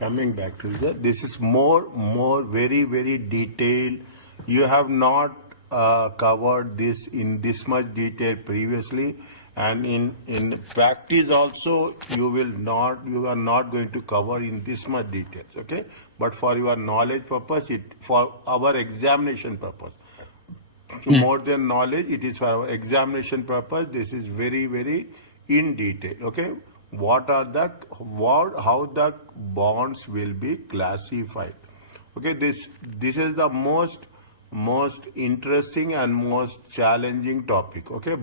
coming back to that, this is more very detailed. You have not covered this in this much detail previously, and in practice also you are not going to cover in this much details. Okay, but for your knowledge purpose, for our examination purpose. More than knowledge, it is for our examination purpose. This is very in detail. Okay, how the bonds will be classified. Okay, this is the most interesting and most challenging topic. Okay,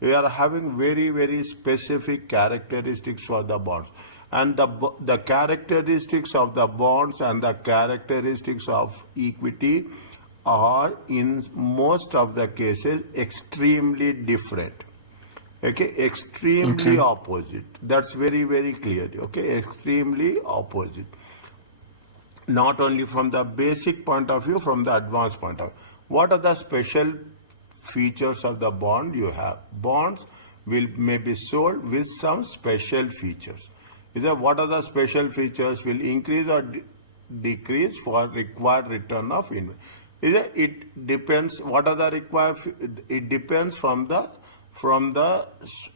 we are having very specific characteristics for the bonds, and the characteristics of the bonds and the characteristics of equity are in most of the cases extremely different. Okay, extremely opposite. That's very clear. Okay, extremely opposite. Not only from the basic point of view, from the advanced point of view. What are the special features of the bond you have? Bonds may be sold with some special features. What are the special features? Will increase or decrease for required return of investment. It depends. What are the required? It depends from the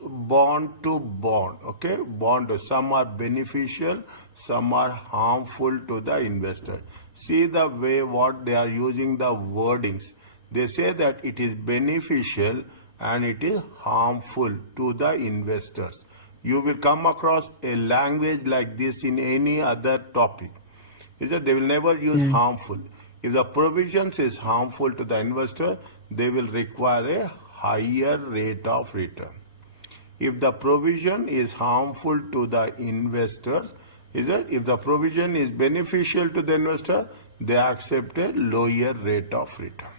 bond to bond. Okay, bond. Some are beneficial, some are harmful to the investor. See the way what they are using the wordings. They say that it is beneficial and it is harmful to the investors. You will come across a language like this in any other topic. Is that they will never use harmful. If the provisions is harmful to the investor, they will require a higher rate of return. If the provision is harmful to the investors, if the provision is beneficial to the investor, they accept a lower rate of return.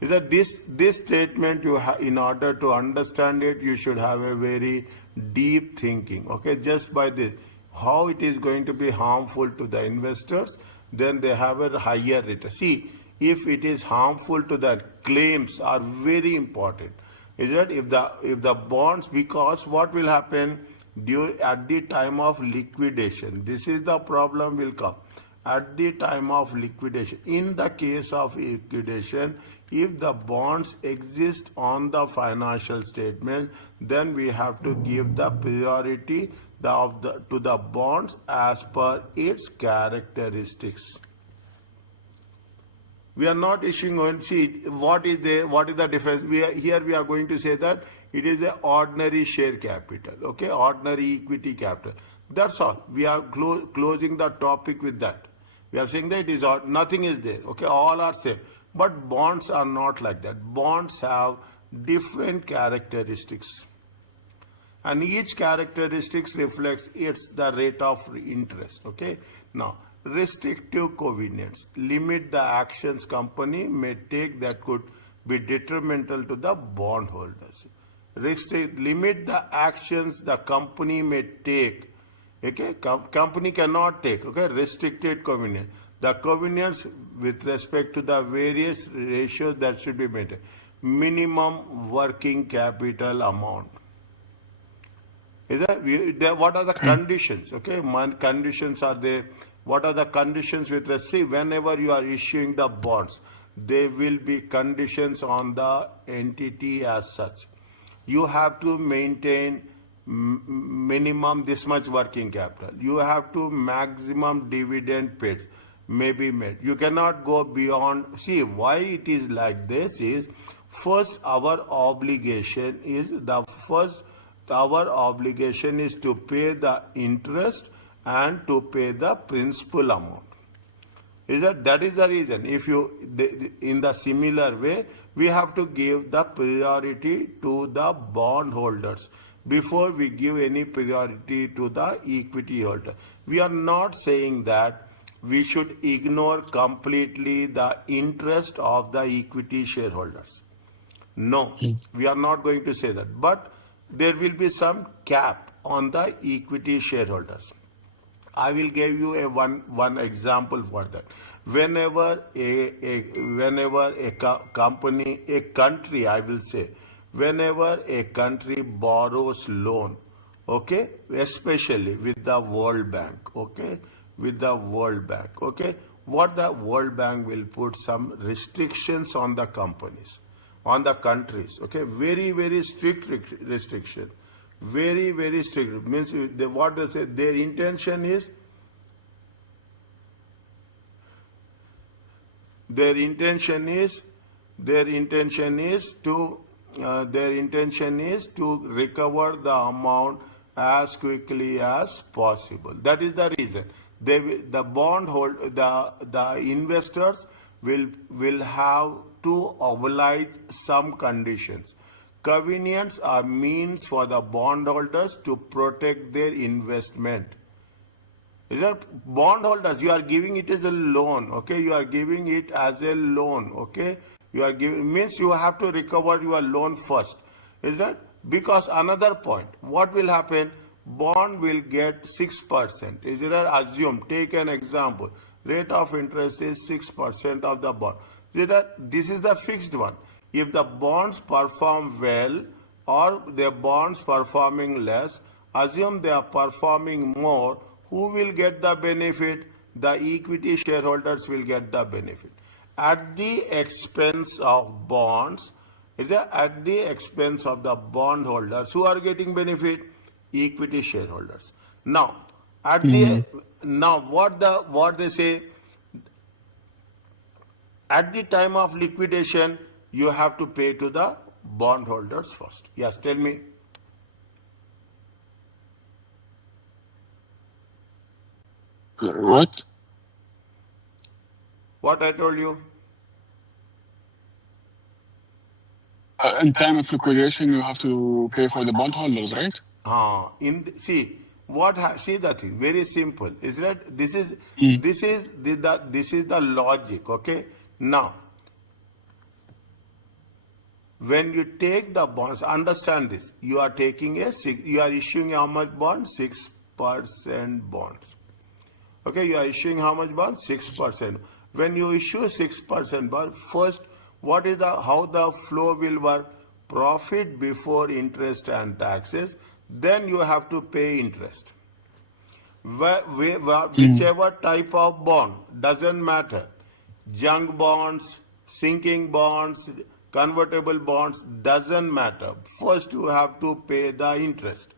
This statement in order to understand it, you should have a very deep thinking. Okay, just by this, how it is going to be harmful to the investors, then they have a higher return. See, if it is harmful to the claims are very important. If the bonds, because what will happen at the time of liquidation, this is the problem will come. At the time of liquidation, in the case of liquidation, if the bonds exist on the financial statement, then we have to give the priority to the bonds as per its characteristics. We are not issuing on. See, what is the difference? We are going to say that it is an ordinary share capital. Okay, ordinary equity capital. That's all. We are closing the topic with that. We are saying that nothing is there. Okay, all are same. But bonds are not like that. Bonds have different characteristics, and each characteristics reflects the rate of interest. Okay, now restrictive covenants limit the actions company may take that could be detrimental to the bondholders. Limit the actions the company may take. Okay, company cannot take. Okay, restricted covenant. The covenants with respect to the various ratios that should be maintained. Minimum working capital amount. What are the conditions? Okay, conditions are there. What are the conditions with respect? Whenever you are issuing the bonds, there will be conditions on the entity as such. You have to maintain minimum this much working capital. You have to maximum dividend paid may be made. You cannot go beyond. See, why it is like this is, first our obligation is to pay the interest and to pay the principal amount. That is the reason. In the similar way, we have to give the priority to the bondholders before we give any priority to the equity holder. We are not saying that we should ignore completely the interest of the equity shareholders. No, we are not going to say that. But there will be some cap on the equity shareholders. I will give you one example for that. Whenever a country borrows loan okay, especially with the World Bank, okay, with the World Bank, okay. What the World Bank will put some restrictions on the companies, on the countries, okay, very, very strict restriction, very, very strict. Means they, what they say, their intention is, their intention is, their intention is to their intention is to recover the amount as quickly as possible. That is the reason. They the bond hold the investors will have to oblige some conditions. Convenience are means for the bondholders to protect their investment. Is that bondholders? You are giving it as a loan, okay? You are giving it as a loan, okay? You are giving means you have to recover your loan first. Is that? Because another point, what will happen? Bond will get 6%. Is it? Assume, take an example. Rate of interest is 6% of the bond. Is that? This is the fixed one. If the bonds perform well or the bonds performing less, assume they are performing more, who will get the benefit? The equity shareholders will get the benefit. At the expense of bonds, is that at the expense of the bondholders, who are getting benefit? Equity shareholders. Now, at the now what they say, at the time of liquidation, you have to pay to the bondholders first. Yes, tell me. What? What I told you? In time of liquidation, you have to pay for the bondholders, right? See what see the thing very simple. Is that this is this is the logic. Okay. Now, when you take the bonds, understand this. You are taking you are issuing how much bond? 6% bonds. Okay, you are issuing how much bond? 6%. When you issue 6% bond, first, what is how the flow will work? Profit before interest and taxes. Then you have to pay interest. Whichever type of bond, doesn't matter. Junk bonds, sinking bonds, convertible bonds, doesn't matter. First you have to pay the interest.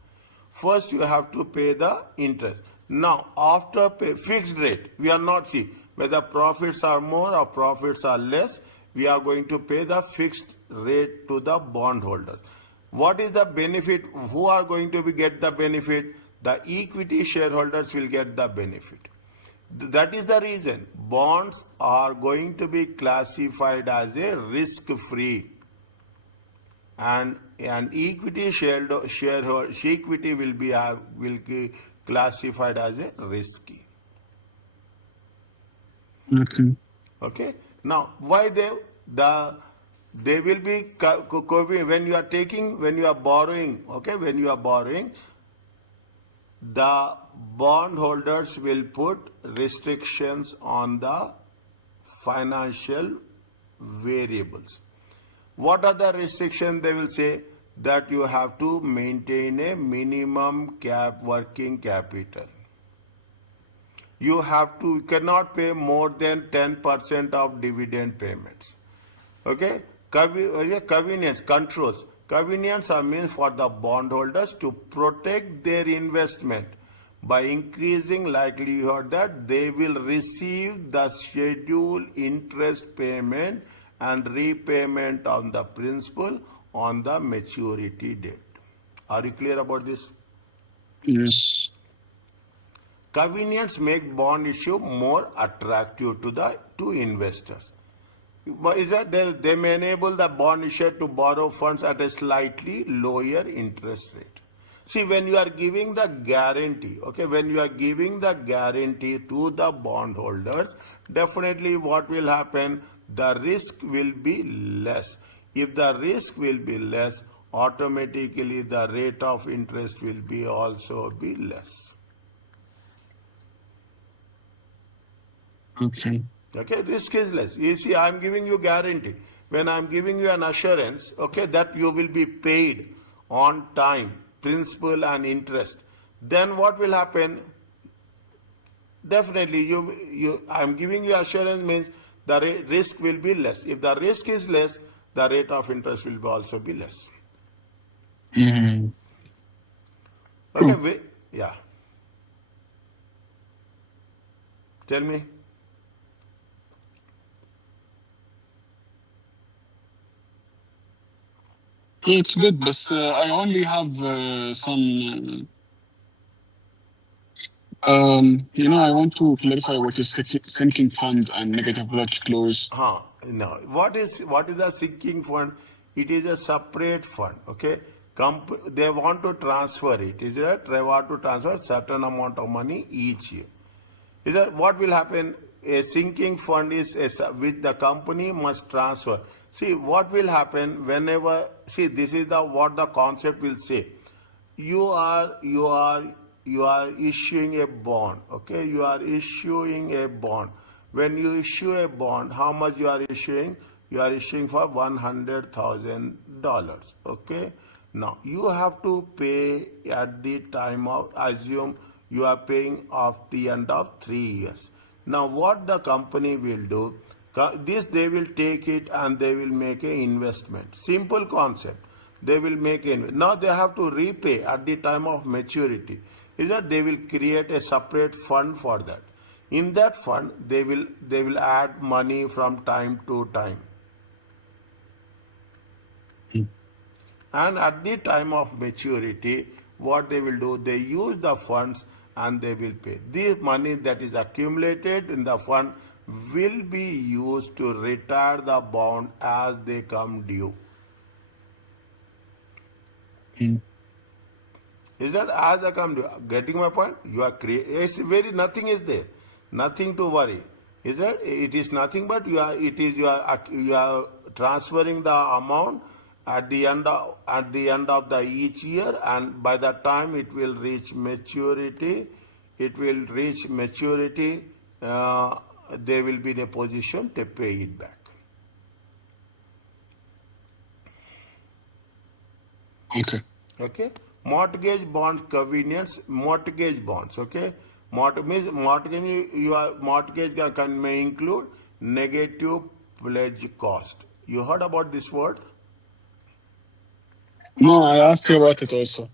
First you have to pay the interest. Now, after pay, fixed rate, we are not see whether profits are more or profits are less. We are going to pay the fixed rate to the bondholders. What is the benefit? Who are going to get the benefit? The equity shareholders will get the benefit. That is the reason bonds are going to be classified as a risk-free, and equity shareholder equity will be classified as a risky. Okay. Okay. Now, why they will be when you are taking, when you are borrowing, okay, when you are borrowing, the bondholders will put restrictions on the financial variables. What are the restrictions? They will say that you have to maintain a minimum working capital. You cannot pay more than 10% of dividend payments. Okay? Convenience, controls. Convenience are means for the bondholders to protect their investment by increasing likelihood that they will receive the scheduled interest payment and repayment on the principal on the maturity date. Are you clear about this? Yes. Convenience make bond issue more attractive to investors. Is that they may enable the bond issuer to borrow funds at a slightly lower interest rate. See, when you are giving the guarantee, okay, when you are giving the guarantee to the bondholders, definitely what will happen? The risk will be less. If the risk will be less, automatically the rate of interest will be also be less. Okay. Okay, risk is less. You see, I am giving you guarantee. When I am giving you an assurance, okay, that you will be paid on time. principal and interest, then what will happen? Definitely, I'm giving you assurance means the risk will be less. If the risk is less, the rate of interest will also be less. Mm. Okay, True. yeah. Tell me. It's good, but I only have some. I want to clarify what is sinking fund and negative pledge clause. No. What is the sinking fund? It is a separate fund. Okay. They want to transfer it. Is it? They want to transfer certain amount of money each year. Is that what will happen? A sinking fund is which the company must transfer. See what will happen whenever. See, this is the what the concept will say. You are issuing a bond. Okay, you are issuing a bond. When you issue a bond, how much you are issuing? You are issuing for $100,000. Okay. Now you have to pay at the time of, assume you are paying at the end of 3 years. Now what the company will do? This they will take it and they will make an investment. Simple concept. They will make now they have to repay at the time of maturity. Is that they will create a separate fund for that. In that fund they will add money from time to time. Mm. And at the time of maturity, what they will do, they use the funds and they will pay. This money that is accumulated in the fund will be used to retire the bond as they come due. Mm. Is that as they come due? Getting my point? You are it's very nothing is there, nothing to worry. Is that it is nothing but you are transferring the amount at the end of the each year, and by the time it will reach maturity, they will be in a position to pay it back. Okay. Okay. Mortgage bonds convenience, mortgage bonds. Okay. Mortgage may include negative pledge cost. You heard about this word? No, I asked you about it also.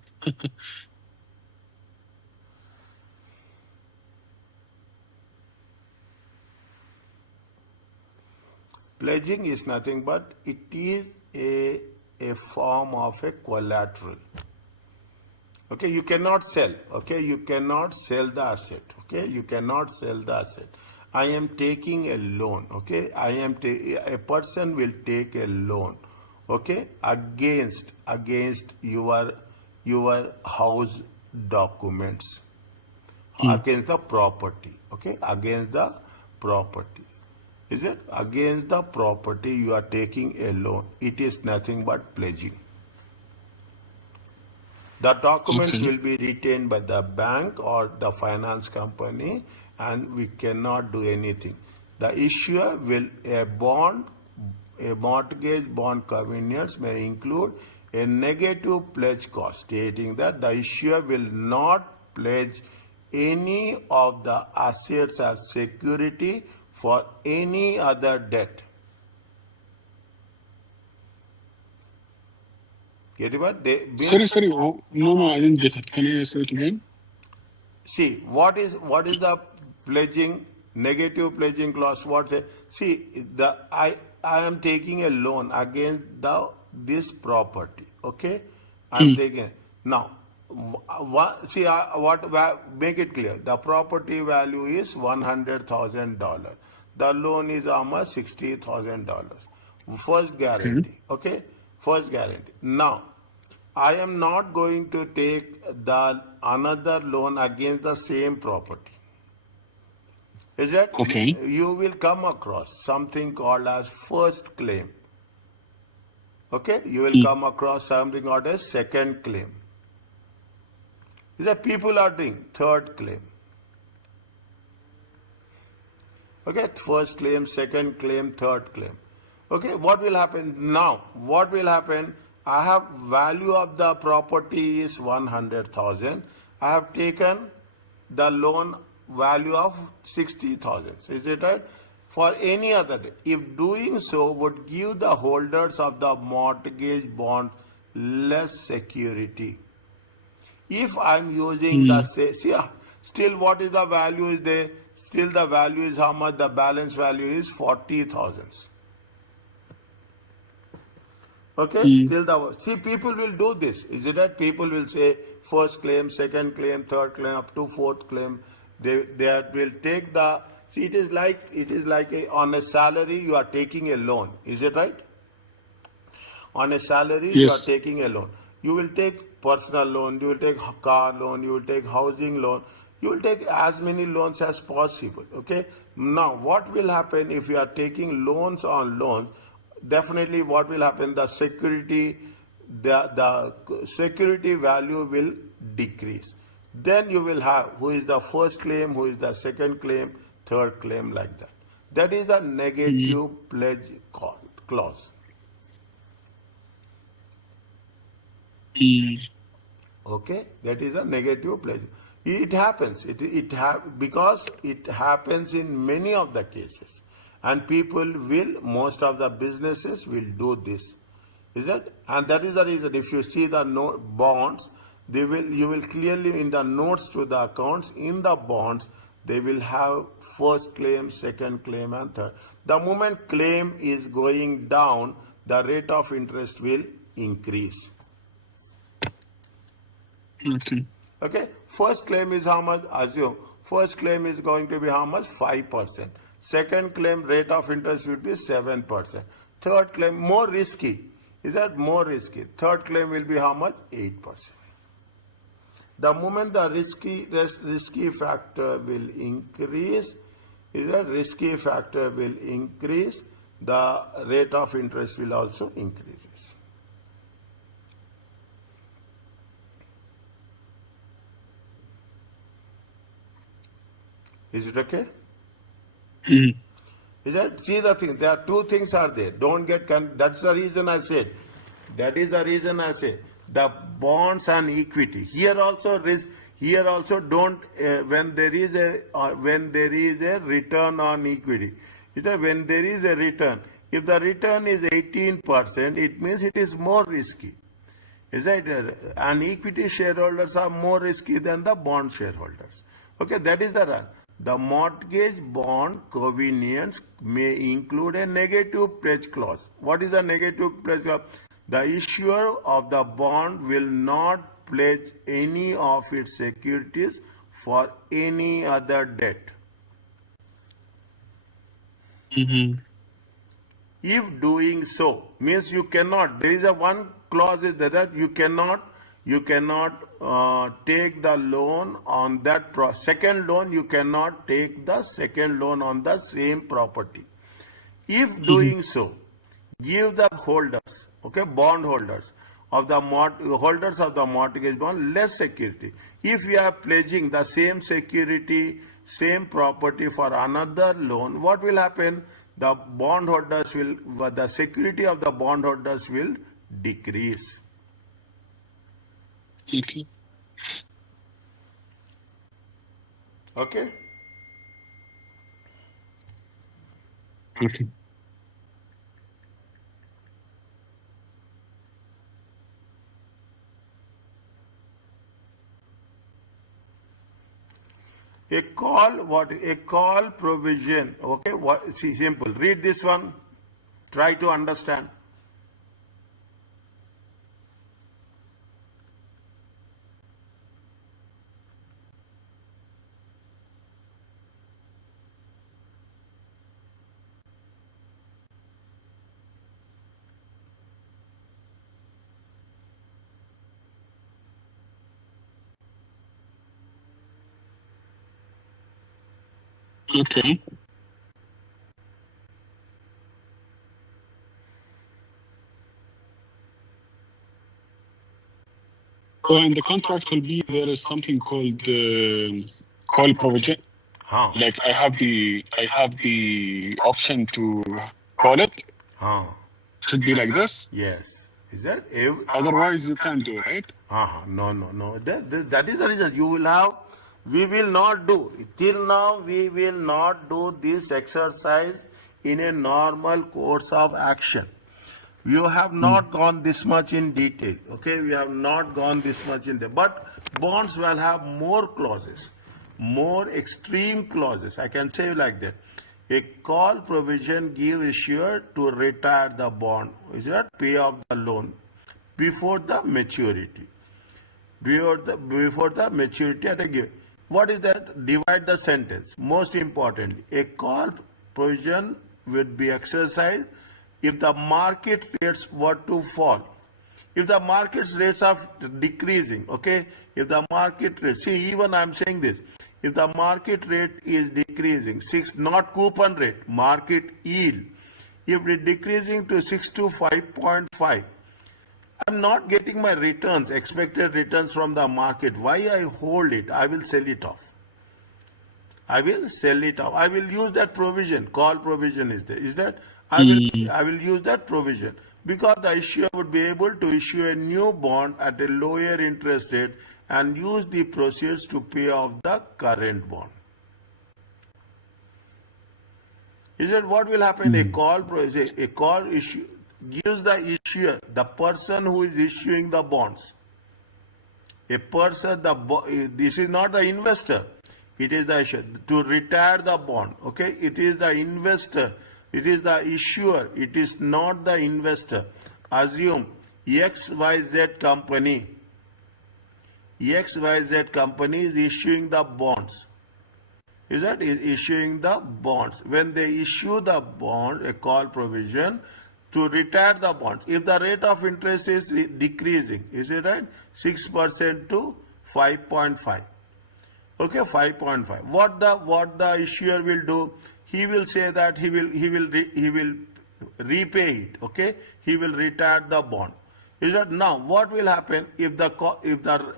Pledging is nothing but it is a form of a collateral. Okay, you cannot sell. Okay, you cannot sell the asset. Okay, you cannot sell the asset. I am taking a loan. Okay, a person will take a loan. Okay, against your house documents, Mm. against the property. Okay, against the property. Is it against the property you are taking a loan? It is nothing but pledging. The documents Okay. will be retained by the bank or the finance company, and we cannot do anything. The issuer will a mortgage bond convenience may include a negative pledge cost, stating that the issuer will not pledge any of the assets as security for any other debt. Get it? What? They Sorry, means. sorry. Oh, no, I didn't get it. Can you say it again? See, what is the pledging, negative pledging clause? See, I am taking a loan against this property. Okay, I am Mm. taking now. Make it clear. The property value is $100,000. The loan is how much? $60,000. First Okay. guarantee. Okay, first guarantee. Now I am not going to take the another loan against the same property. Is that Okay. you will come across something called as first claim. Okay, you will Mm. come across something called as second claim. Is that people are doing third claim. Okay, first claim, second claim, third claim. Okay, what will happen now? What will happen? I have value of the property is 100,000. I have taken the loan value of 60,000. Is it right? For any other day. If doing so would give the holders of the mortgage bond less security. If I'm using the still what is the value is there? Still the value is how much? The balance value is 40,000. Okay, still people will do this. Is it that people will say first claim, second claim, third claim, up to fourth claim. They will take the it is like on a salary you are taking a loan. Is it right? On a salary you are Yes. taking a loan. You will take personal loan, you will take car loan, you will take housing loan, you will take as many loans as possible. Okay. Now what will happen if you are taking loans on loans? Definitely what will happen, the security value will decrease. Then you will have who is the first claim, who is the second claim, third claim, like that. That is a negative pledge clause. Okay, that is a negative pledge. It happens. Because it happens in many of the cases, and most of the businesses will do this. Is it? And that is the reason. If you see the bonds, you will clearly in the notes to the accounts in the bonds they will have first claim, second claim, and third. The moment claim is going down, the rate of interest will increase. Okay. Okay, first claim is how much? Assume first claim is going to be how much? 5%. Second claim rate of interest will be 7%. Third claim more risky. Is that more risky? Third claim will be how much? 8%. The moment the risky factor will increase, is that risky factor will increase, the rate of interest will also increase. Is it okay? Is that, see the thing, there are two things are there. Don't get, that's the reason I said. That is the reason I say the bonds and equity. Here also don't, when there is a return on equity. Is that when there is a return, if the return is 18%, it means it is more risky. Is that, and equity shareholders are more risky than the bond shareholders. Okay, that is the run. The mortgage bond covenants may include a negative pledge clause. What is a negative pledge clause? The issuer of the bond will not pledge any of its securities for any other debt. If doing so, means you cannot, there is a one clause is that you cannot take the loan on that second loan, you cannot take the second loan on the same property. If doing so, give the holders, okay, bond holders of the holders of the mortgage bond less security. If we are pledging the same security, same property for another loan, what will happen? The bondholders the security of the bondholders will decrease. Okay. Okay? Okay. A call provision. Okay, see, simple. Read this one. Try to understand. Okay. So in the contract will be there is something called call provision. Like I have the option to call it. Should be like this. Yes, Is that Otherwise, you can't do, right? No. That is the reason you will have. We will not do till now. We will not do this exercise in a normal course of action. You have not gone this much in detail. Okay, we have not gone this much in detail. But bonds will have more clauses, more extreme clauses. I can say like that. A call provision gives issuer to retire the bond. Is that pay off the loan before the maturity? Before the maturity at a given. What is that? Divide the sentence. Most importantly, a call provision would be exercised if the market rates were to fall. If the market rates are decreasing, okay? If the market rate, see, even I'm saying this, if the market rate is decreasing, not coupon rate, market yield, if it is decreasing to 6 to 5.5, I'm not getting my returns, expected returns from the market. Why I hold it? I will sell it off. I will sell it off. I will use that provision. Call provision is there. Is that? I will use that provision because the issuer would be able to issue a new bond at a lower interest rate and use the proceeds to pay off the current bond. Is that what will happen? A call issue gives the issuer, the person who is issuing the bonds. A person, this is not the investor. It is the issuer to retire the bond. Okay, it is the investor. It is the issuer. It is not the investor. Assume XYZ company. XYZ company is issuing the bonds. Is issuing the bonds. When they issue the bond, a call provision to retire the bonds. If the rate of interest is decreasing, is it right? 6% to 5.5. Okay, 5.5. What the issuer will do? He will say that he will repay it. Okay, he will retire the bond. Is that now? What will happen if the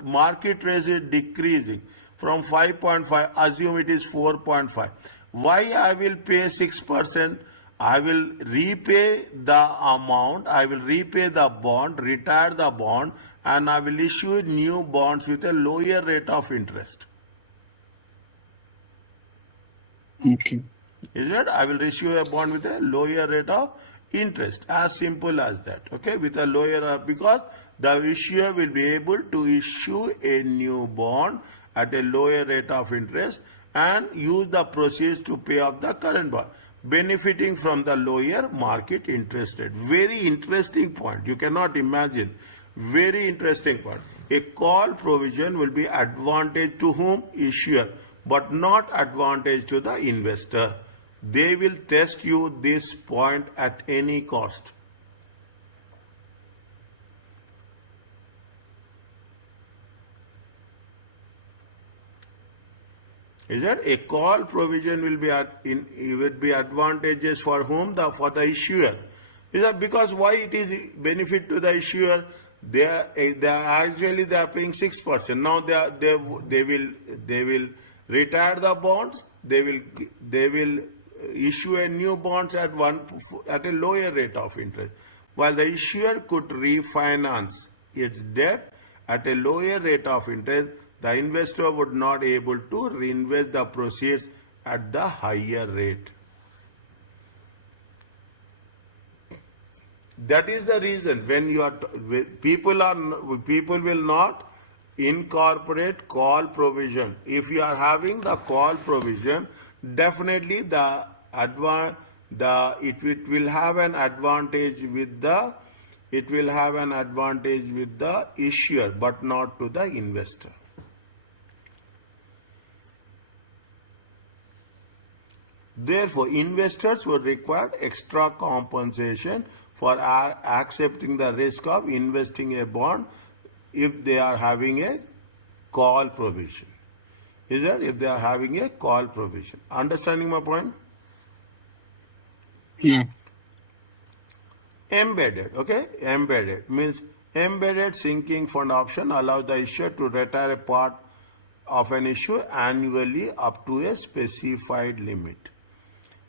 market rate is decreasing from 5.5? Assume it is 4.5. Why I will pay 6%? I will repay the amount. I will repay the bond, retire the bond, and I will issue new bonds with a lower rate of interest. Okay. Is it? I will issue a bond with a lower rate of interest. As simple as that. Okay, with a lower because the issuer will be able to issue a new bond at a lower rate of interest and use the proceeds to pay off the current bond, benefiting from the lower market interest rate. Very interesting point. You cannot imagine. Very interesting point. A call provision will be advantage to whom? Issuer, but not advantage to the investor. They will test you this point at any cost. Is that a call provision will be advantageous for whom? For the issuer. Is that because why it is benefit to the issuer? They are paying 6%. Now they will retire the bonds. They will issue a new bonds at a lower rate of interest, while the issuer could refinance its debt at a lower rate of interest. The investor would not able to reinvest the proceeds at the higher rate. That is the reason when people will not incorporate call provision. If you are having the call provision, definitely it will have an advantage with the issuer, but not to the investor. Therefore, investors will require extra compensation for accepting the risk of investing a bond if they are having a call provision. Is that if they are having a call provision? Understanding my point? Yeah. Embedded, okay? Embedded means embedded sinking fund option allows the issuer to retire a part of an issue annually up to a specified limit.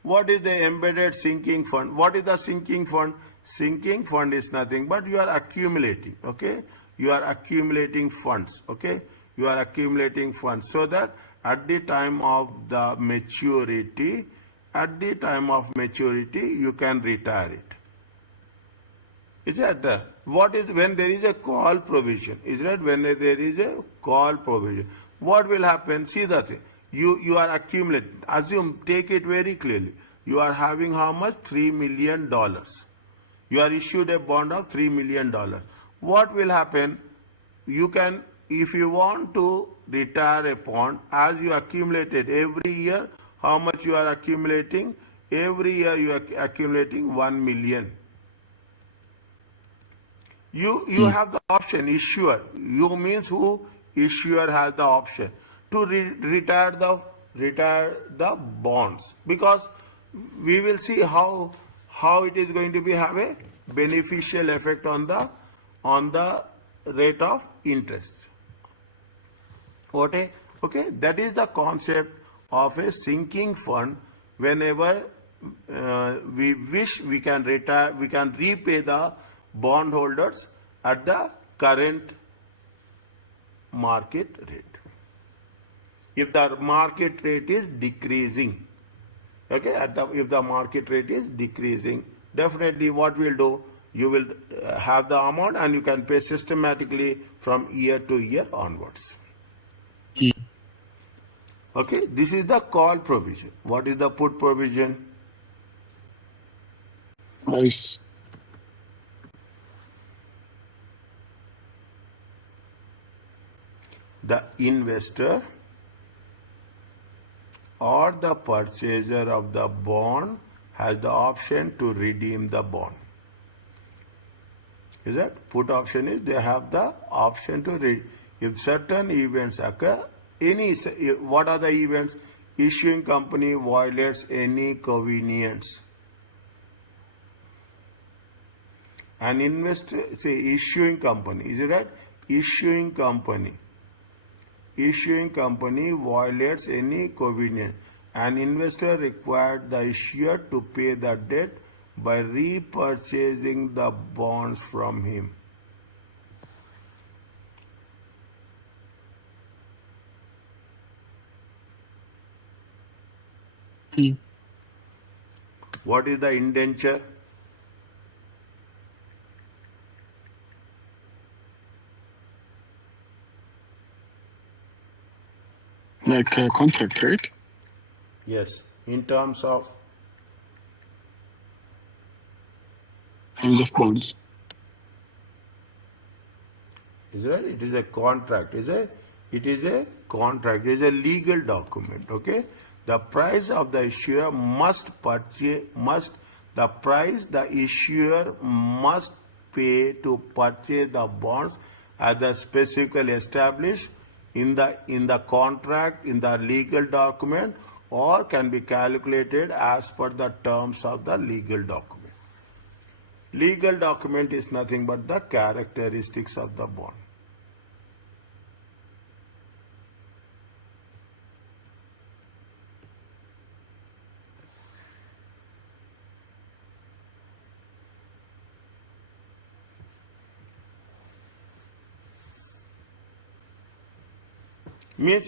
What is the embedded sinking fund? What is the sinking fund? Sinking fund is nothing but you are accumulating, okay? You are accumulating funds, okay? You are accumulating funds so that at the time of the maturity, you can retire it. Is that the, what is when there is a call provision? Is that when there is a call provision? What will happen? See the thing. You are accumulating. Assume, take it very clearly. You are having how much? $3 million. You are issued a bond of $3 million. What will happen? You can, if you want to retire a bond, as you accumulated every year, how much you are accumulating? Every year you are accumulating 1 million. You have the option, issuer. You means who? Issuer has the option to retire the bonds, because we will see how it is going to be have a beneficial effect on the rate of interest. Okay, that is the concept of a sinking fund. Whenever we wish, we can retire, we can repay the bondholders at the current market rate. If the market rate is decreasing, okay, if the market rate is decreasing, definitely what we'll do, you will have the amount and you can pay systematically from year to year onwards. Okay, this is the call provision. What is the put provision? Nice. The investor or the purchaser of the bond has the option to redeem the bond. Is that put option is they have the option to read if certain events occur. What are the events? Issuing company violates any convenience. An investor, say issuing company, is it right? Issuing company violates any convenience. An investor required the issuer to pay the debt by repurchasing the bonds from him. What is the indenture? Like a contract, right? Yes, in terms of Bonds. Is right? It is a contract. It is a contract. It is a legal document. Okay. The price of the issuer the price the issuer must pay to purchase the bonds as the specifically established in the contract, in the legal document, or can be calculated as per the terms of the legal document. Legal document is nothing but the characteristics of the bond. Means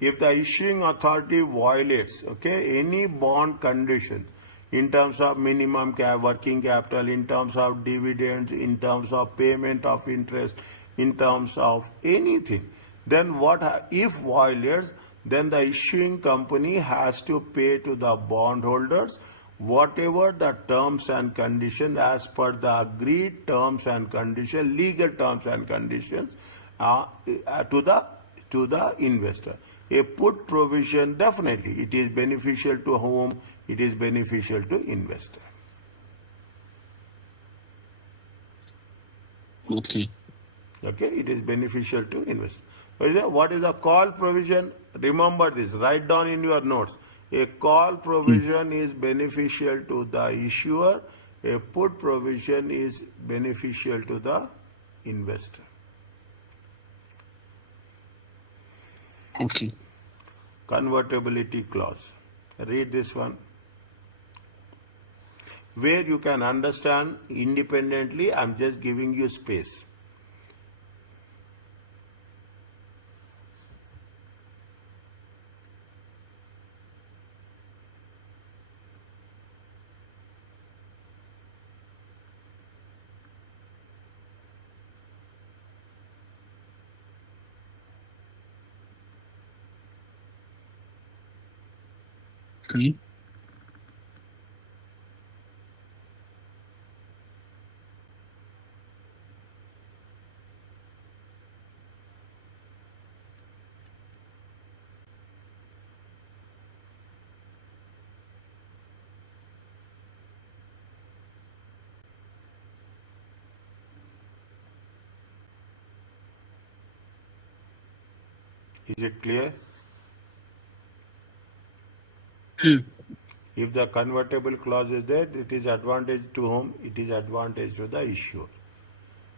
if the issuing authority violates, okay, any bond condition in terms of minimum working capital, in terms of dividends, in terms of payment of interest, in terms of anything, then if violates, then the issuing company has to pay to the bondholders whatever the terms and conditions as per the agreed terms and conditions, legal terms and conditions to the investor. A put provision, definitely it is beneficial to whom? It is beneficial to investor. Okay. Okay, it is beneficial to investor. What is the call provision? Remember this, write down in your notes. A call provision is beneficial to the issuer. A put provision is beneficial to the investor. Okay. Convertibility clause. Read this one. where you can understand independently. I'm just giving you space. Okay. Is it clear? Yeah. If the convertible clause is there, it is advantage to whom? It is advantage to the issuer.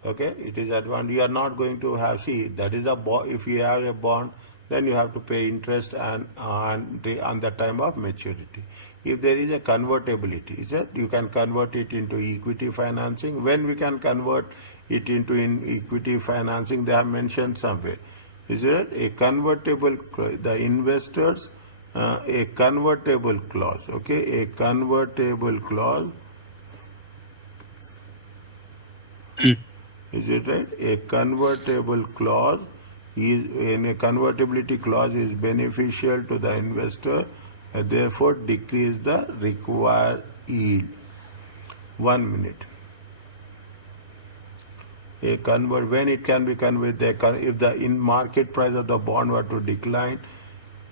Okay, it is advantage. You are not going to have, see, that is a bond. If you have a bond, then you have to pay interest and on the time of maturity. If there is a convertibility, is that you can convert it into equity financing. When we can convert it into equity financing, they have mentioned somewhere. Is it a convertible? The investors, a convertible clause. Okay, a convertible clause. Is it right? A convertible clause is, in a convertibility clause is beneficial to the investor, and therefore decrease the required yield. 1 minute. When it can be converted, if the in market price of the bond were to decline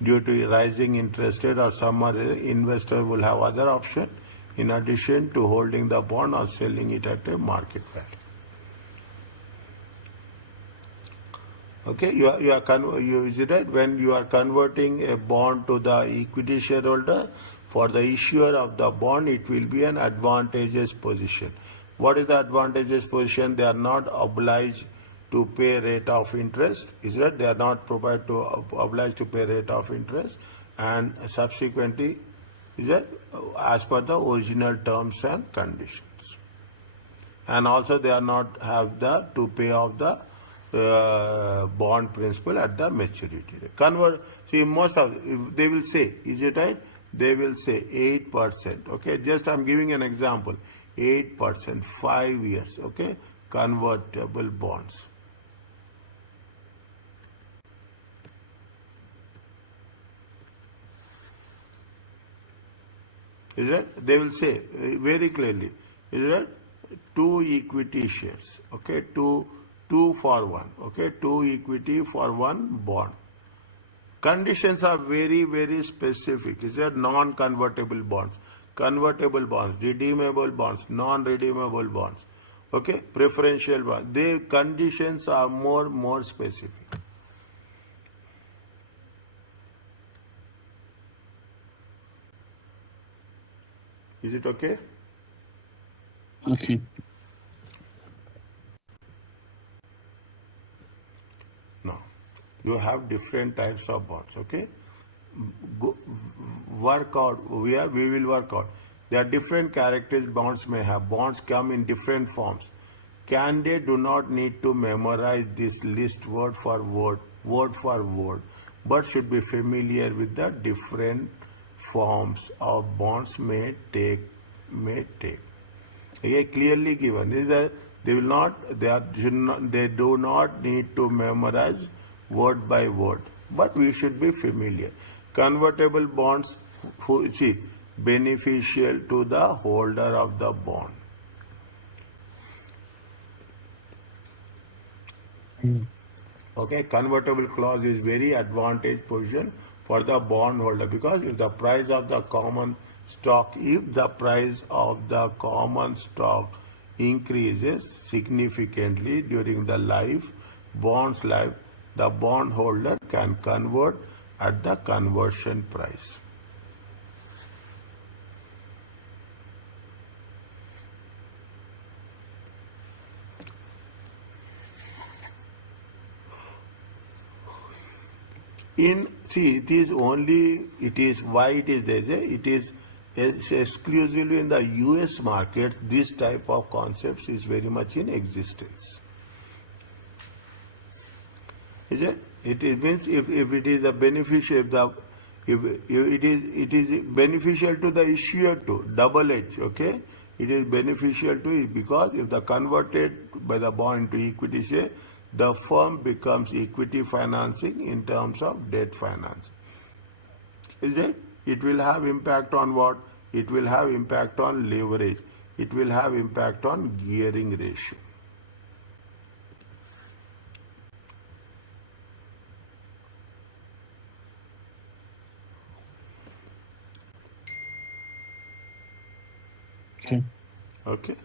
due to rising interest rate or some other, investor will have other option in addition to holding the bond or selling it at a market value. Okay, is it right? When you are converting a bond to the equity shareholder, for the issuer of the bond, it will be an advantageous position. What is the advantageous position? They are not obliged to pay rate of interest. Is that they are not obliged to pay rate of interest, and subsequently, is that as per the original terms and conditions. And also they are not have the to pay off the bond principal at the maturity. See, most of they will say, is it right? They will say 8%. Okay, just I'm giving an example. 8%, 5 years. Okay, convertible bonds. Is it? They will say very clearly. Is it? 2 equity shares. Okay, two for one. Okay, 2 equity for 1 bond. Conditions are very, very specific. Is there non-convertible bonds, convertible bonds, redeemable bonds, non-redeemable bonds? Okay, preferential bonds. The conditions are more specific. Is it okay? Okay. No. You have different types of bonds, okay? Work out, we will work out. There are different characters bonds may have. Bonds come in different forms. Candidate do not need to memorize this list word for word, but should be familiar with the different forms of bonds may take. Okay, clearly given. They do not need to memorize word by word, but we should be familiar. Convertible bonds, beneficial to the holder of the bond. Okay, convertible clause is very advantage position for the bond holder, because if the price of the common stock increases significantly during the bond's life, the bondholder can convert at the conversion price. It is why it is there. It is exclusively in the US market, this type of concepts is very much in existence. Is it? It means if it is a beneficial, if it is beneficial to the issuer too, double H, okay? It is beneficial to it because if the converted by the bond to equity share, the firm becomes equity financing in terms of debt finance. Is it? It will have impact on what? It will have impact on leverage. It will have impact on gearing ratio. Okay. Okay?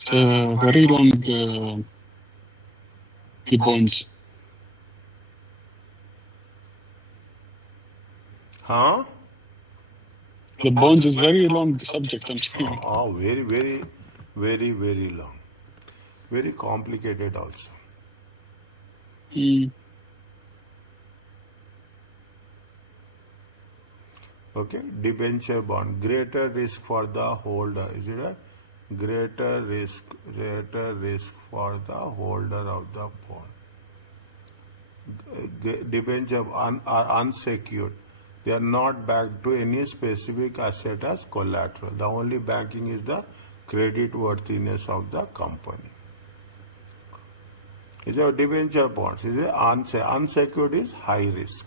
It's very long, the bonds. Huh? The bonds is very long subject, I'm saying. Oh, very long. Very complicated also. Mm. Okay, debenture bond, greater risk for the holder. Is it right? Greater risk for the holder of the bond. Debenture are unsecured. They are not backed to any specific asset as collateral. The only banking is the credit worthiness of the company. Is a debenture bonds. Is it unsecured is high risk.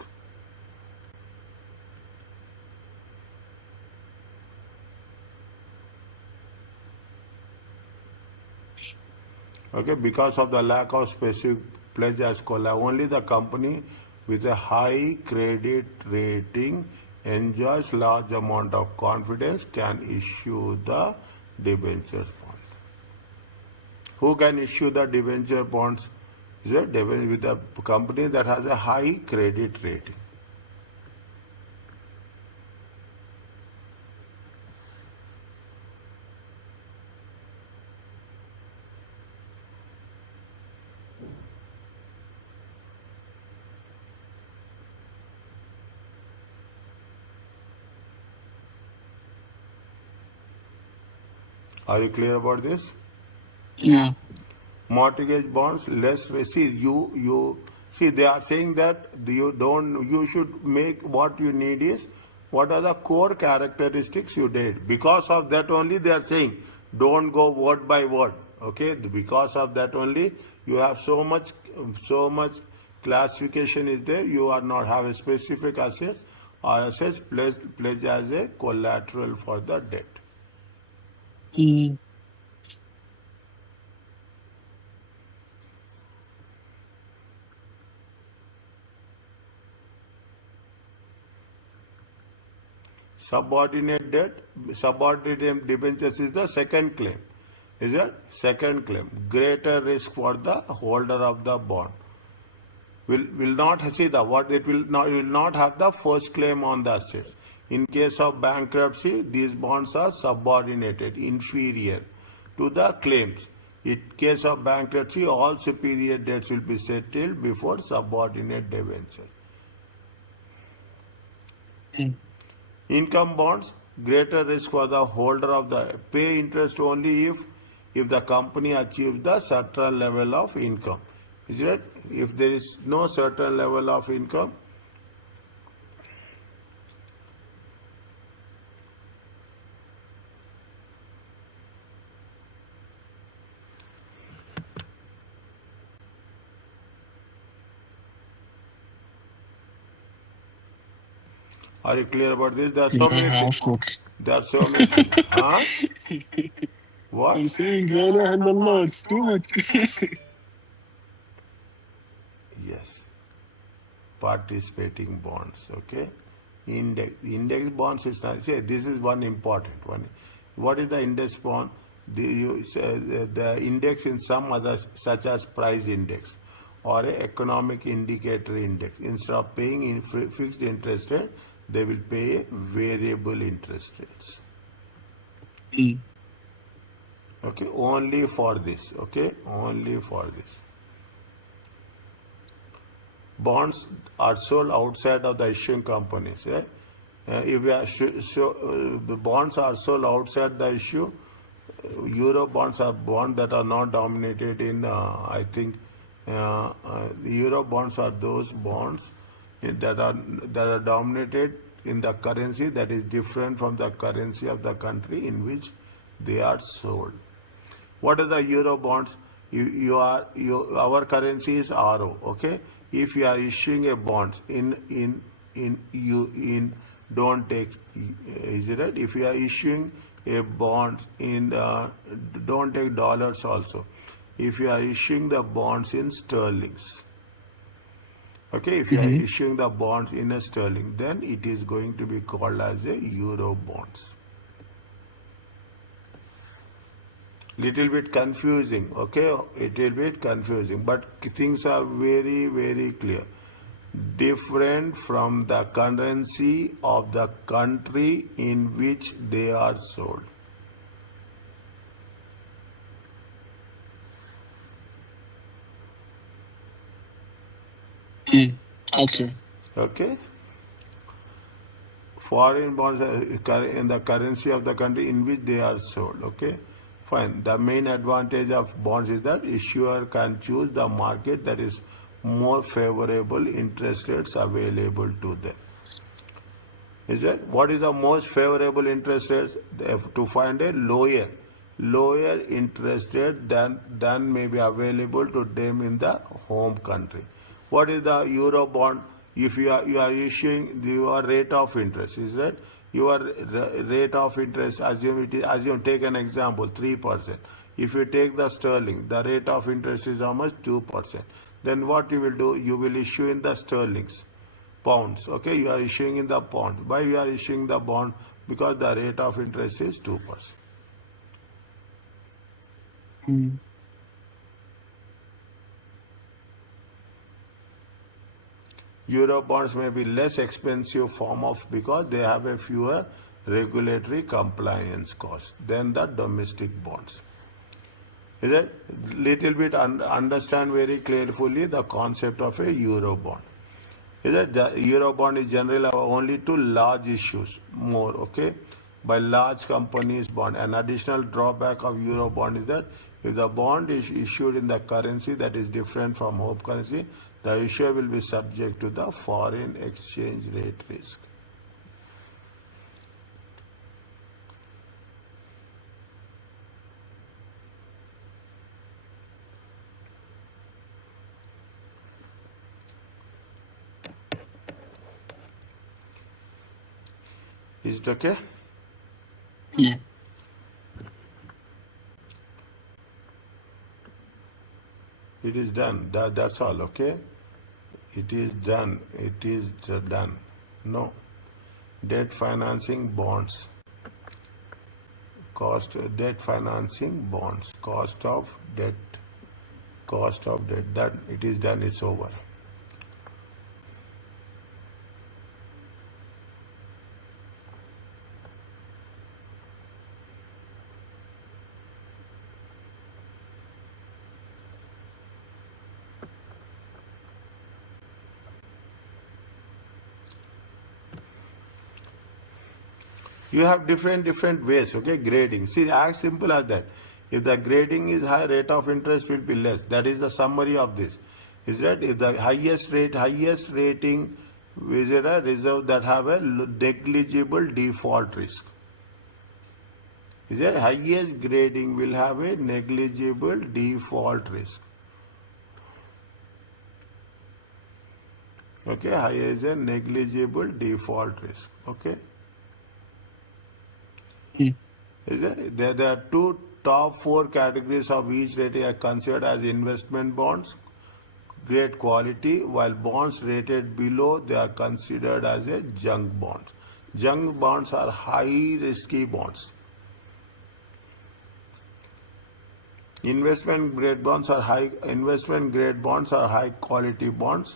Okay, because of the lack of specific pledge as collateral, only the company with a high credit rating enjoys large amount of confidence can issue the debenture bonds. Who can issue the debenture bonds? Is it with a company that has a high credit rating. Are you clear about this? Yeah. Mortgage bonds less risk. See they are saying that you should make what you need is what are the core characteristics you did. Because of that only they are saying don't go word by word. Okay, because of that only you have so much classification is there. You are not have a specific assets or assets pledged as a collateral for the debt. Mm. Subordinate debentures is the second claim. Is it? Second claim. Greater risk for the holder of the bond. Will not see the what it will not have the first claim on the assets. In case of bankruptcy, these bonds are subordinated, inferior to the claims. In case of bankruptcy, all superior debts will be settled before subordinate debenture. Mm. Income bonds, greater risk for the holder of the pay interest only if the company achieves the certain level of income. Is it? If there is no certain level of income, are you clear about this? There are so many Yeah, things. of course. There are so many things. Huh? What? I'm saying, La ilaha illallah, it's too much. Yes. Participating bonds. Okay. Index bonds is not. See, this is one important one. What is the index bond? The index in some other such as price index or a economic indicator index. Instead of paying in fixed interest rate, they will pay a variable interest rates. Okay, only for this. Okay, only for this. Bonds are sold outside of the issuing companies. If we are the bonds are sold outside the issue, Euro bonds are bonds that are not dominated in, Euro bonds are those bonds that are dominated in the currency that is different from the currency of the country in which they are sold. What are the Euro bonds? Our currency is RO. Okay, if you are issuing a bonds in don't take, is it right? If you are issuing a bond in don't take dollars also. If you are issuing the bonds in sterlings, okay, if you are issuing the bonds in a sterling, then it is going to be called as a Euro bonds. Little bit confusing, okay, little bit confusing, but things are very, very clear. Different from the currency of the country in which they are sold. Okay. Okay. Foreign bonds are in the currency of the country in which they are sold. Okay. Fine. The main advantage of bonds is that issuer can choose the market that is more favorable interest rates available to them. Is that what is the most favorable interest rates? They have to find a lower interest rate than may be available to them in the home country. What is the Euro bond? If you are issuing your rate of interest, is that your rate of interest, assume take an example, 3%. If you take the sterling, the rate of interest is how much? 2%. Then what you will do? You will issue in the sterlings, pounds. Okay, you are issuing in the pounds. Why you are issuing the bond? Because the rate of interest is 2%. Euro bonds may be less expensive form of because they have a fewer regulatory compliance costs than the domestic bonds. Is it? Little bit understand very clearly the concept of a Euro bond. Is it? The Euro bond is generally only to large issues more, okay, by large companies bond. An additional drawback of Euro bond is that if the bond is issued in the currency that is different from home currency, the issuer will be subject to the foreign exchange rate risk. Is it okay? Yeah. It is done. That's all, okay? It is done. It is done. No. Debt financing bonds. Debt financing bonds. Cost of debt. That it is done. It's over. You have different ways, okay, grading. See, as simple as that. If the grading is high, rate of interest will be less. That is the summary of this. Is that if the highest rating is a reserve that have a negligible default risk. Is that highest grading will have a negligible default risk. Okay, high is a negligible default risk. Okay. There are two top 4 categories of each rating are considered as investment bonds, great quality, while bonds rated below they are considered as a junk bonds. Junk bonds are high risky bonds. Investment grade bonds are high quality bonds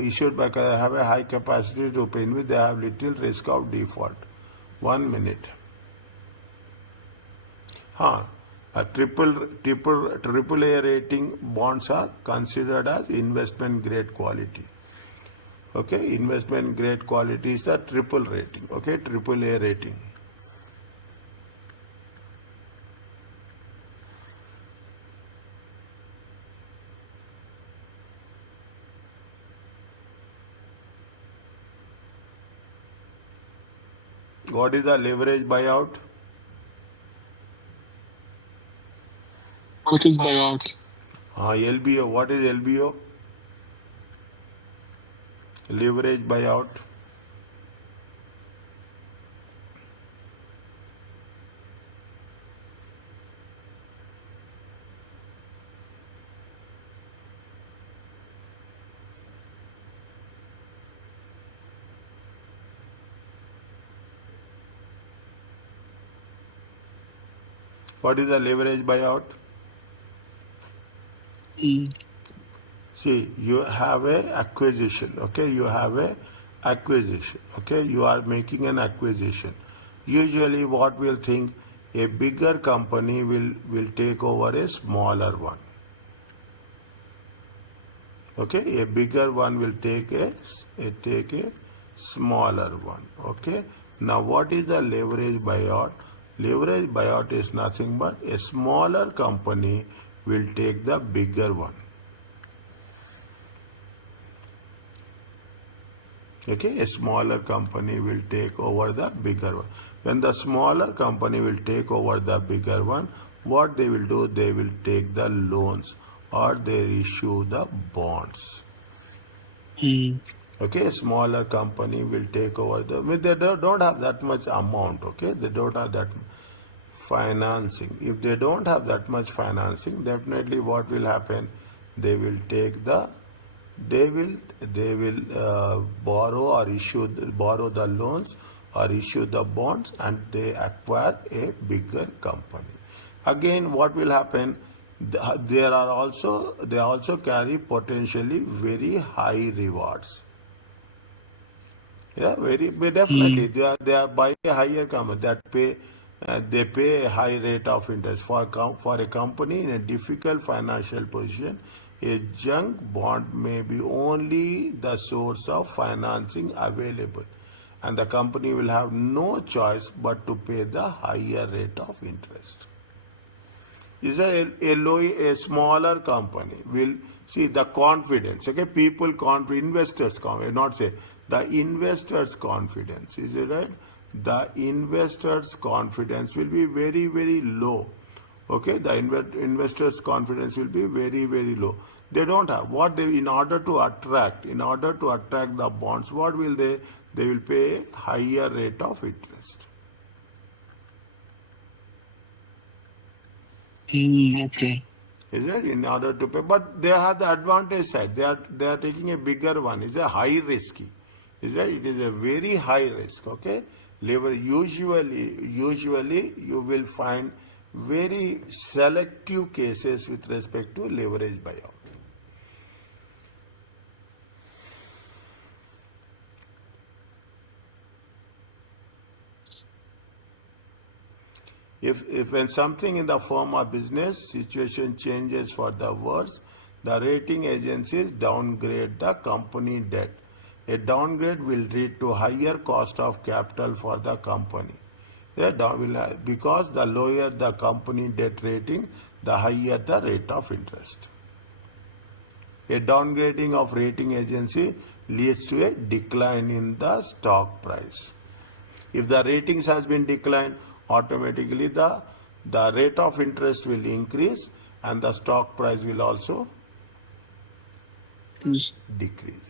issued by have a high capacity to pay, in which they have little risk of default. 1 minute. Triple A rating bonds are considered as investment grade quality. Okay, investment grade quality is the triple rating. Okay, triple A rating. What is the leverage buyout? What is buyout? LBO. What is LBO? Leverage buyout. What is the leverage buyout? See, you have a acquisition. Okay, you have a acquisition. Okay, you are making an acquisition. Usually, what we'll think, a bigger company will take over a smaller one. Okay, a bigger one will take a smaller one. Okay, now what is the leverage buyout? Leverage buyout is nothing but a smaller company will take the bigger one. Okay, a smaller company will take over the bigger one. When the smaller company will take over the bigger one, what they will do, they will take the loans or they issue the bonds. Okay, a smaller company will take over the, they don't have that much amount. Okay, they don't have that financing. If they don't have that much financing, definitely what will happen, they will take the, they will borrow the loans or issue the bonds, and they acquire a bigger company. Again, what will happen, they also carry potentially very high rewards. Yeah, definitely. They are buying a higher company that they pay a high rate of interest for a company in a difficult financial position. A junk bond may be only the source of financing available, and the company will have no choice but to pay the higher rate of interest. Is a smaller company will see the confidence. Okay, investors confidence, not say the investors confidence. Is it right? The investors confidence will be very, very low. Okay, the investors confidence will be very, very low. They don't have what they, in order to attract the bonds, what will they will pay higher rate of interest. Okay. Is it, in order to pay? But they have the advantage side. They are taking a bigger one. It's a high risky. Is it? It is a very high risk. Okay. Usually you will find very selective cases with respect to leverage buyout. If when something in the firm or business situation changes for the worse, the rating agencies downgrade the company debt. A downgrade will lead to higher cost of capital for the company. Because the lower the company debt rating, the higher the rate of interest. A downgrading of rating agency leads to a decline in the stock price. If the ratings has been declined, automatically the rate of interest will increase and the stock price will also decrease.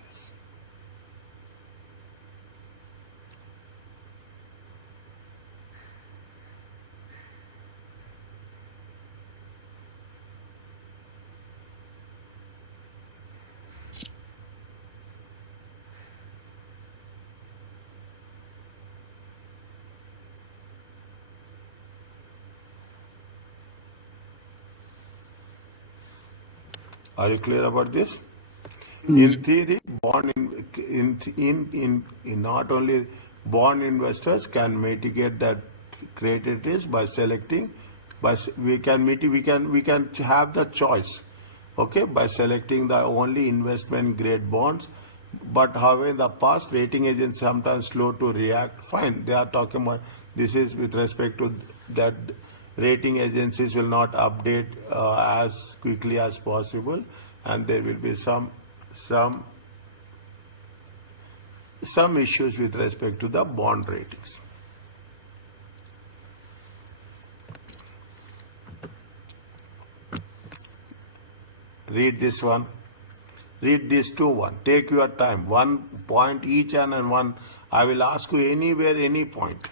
Are you clear about this? In Mm. theory, in not only bond investors can mitigate that credit risk by selecting, we can have the choice, okay, by selecting the only investment grade bonds. But however, in the past, rating agents sometimes slow to react. Fine, they are talking about this is with respect to that rating agencies will not update as quickly as possible, and there will be some some issues with respect to the bond ratings. Read this one. Read these two one. Take your time. One point each and one. I will ask you anywhere, any point.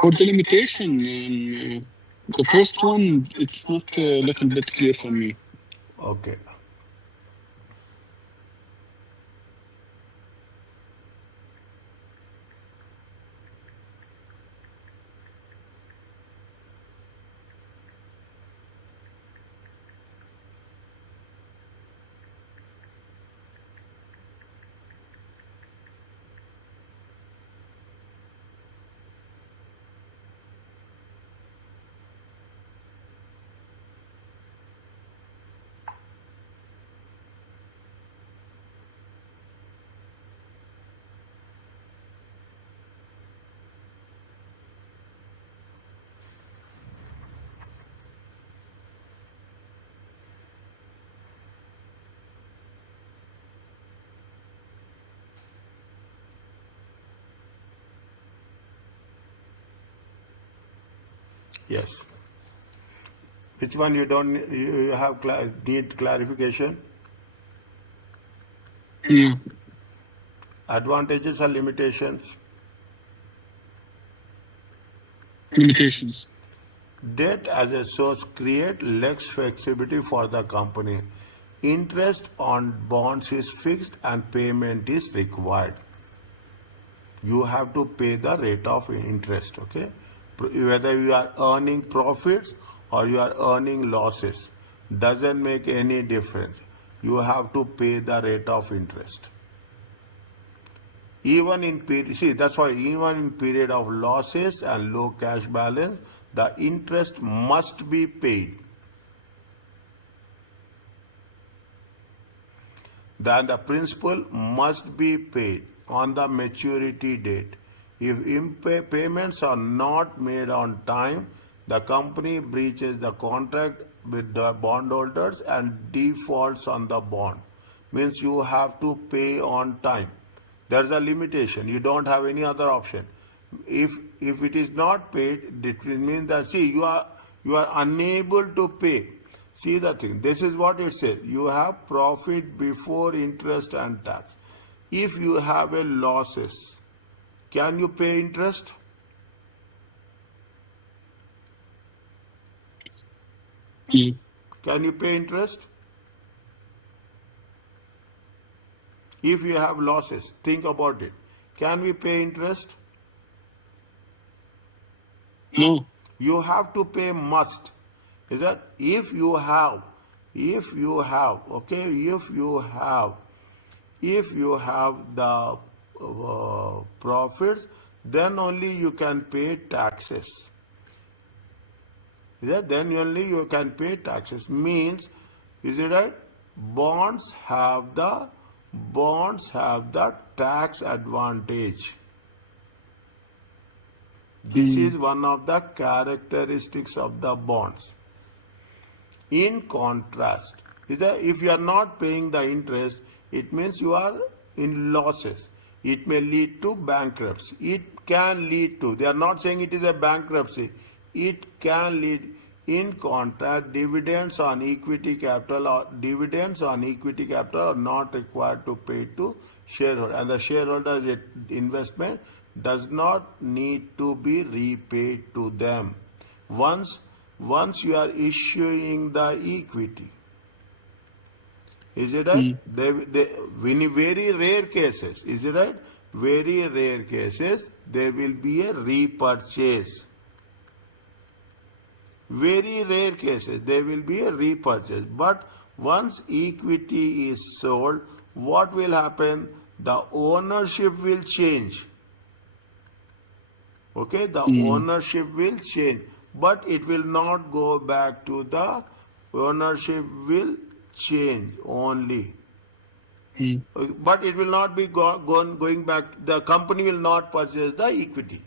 For the limitation, the first one, it's not a little bit clear for me. Okay. Yes. Which one you don't you have need clarification? Yeah, Advantages or limitations? limitations. Debt as a source create less flexibility for the company. Interest on bonds is fixed and payment is required. You have to pay the rate of interest, okay? Whether you are earning profits or you are earning losses, doesn't make any difference. You have to pay the rate of interest. Even in period, see that's why even in period of losses and low cash balance, the interest must be paid. Then the principal must be paid on the maturity date. If payments are not made on time, the company breaches the contract with the bondholders and defaults on the bond. Means you have to pay on time. There's a limitation. You don't have any other option. If it is not paid, it will mean that see you are unable to pay. See the thing. This is what it says. You have profit before interest and tax. If you have a losses, can you pay interest? Mm. Can you pay interest? If you have losses, think about it. Can we pay interest? No. You have to pay must. Is that okay, if you have the profits, then only you can pay taxes. Is that then only you can pay taxes? Means, is it right? Bonds have the tax advantage. This Mm. is one of the characteristics of the bonds. In contrast, if you are not paying the interest, it means you are in losses. It may lead to bankruptcy. It can lead to, they are not saying it is a bankruptcy. It can lead, in contrast, dividends on equity capital are not required to pay to shareholder. And the shareholder's investment does not need to be repaid to them. Once you are issuing the equity, is it right? Mm. In very rare cases, is it right? Very rare cases, there will be a repurchase. Very rare cases, there will be a repurchase. But once equity is sold, what will happen? The ownership will change. Okay, the Mm. ownership will change, but it will not go back to the ownership will change only. Mm. But it will not be going back. The company will not purchase the equity.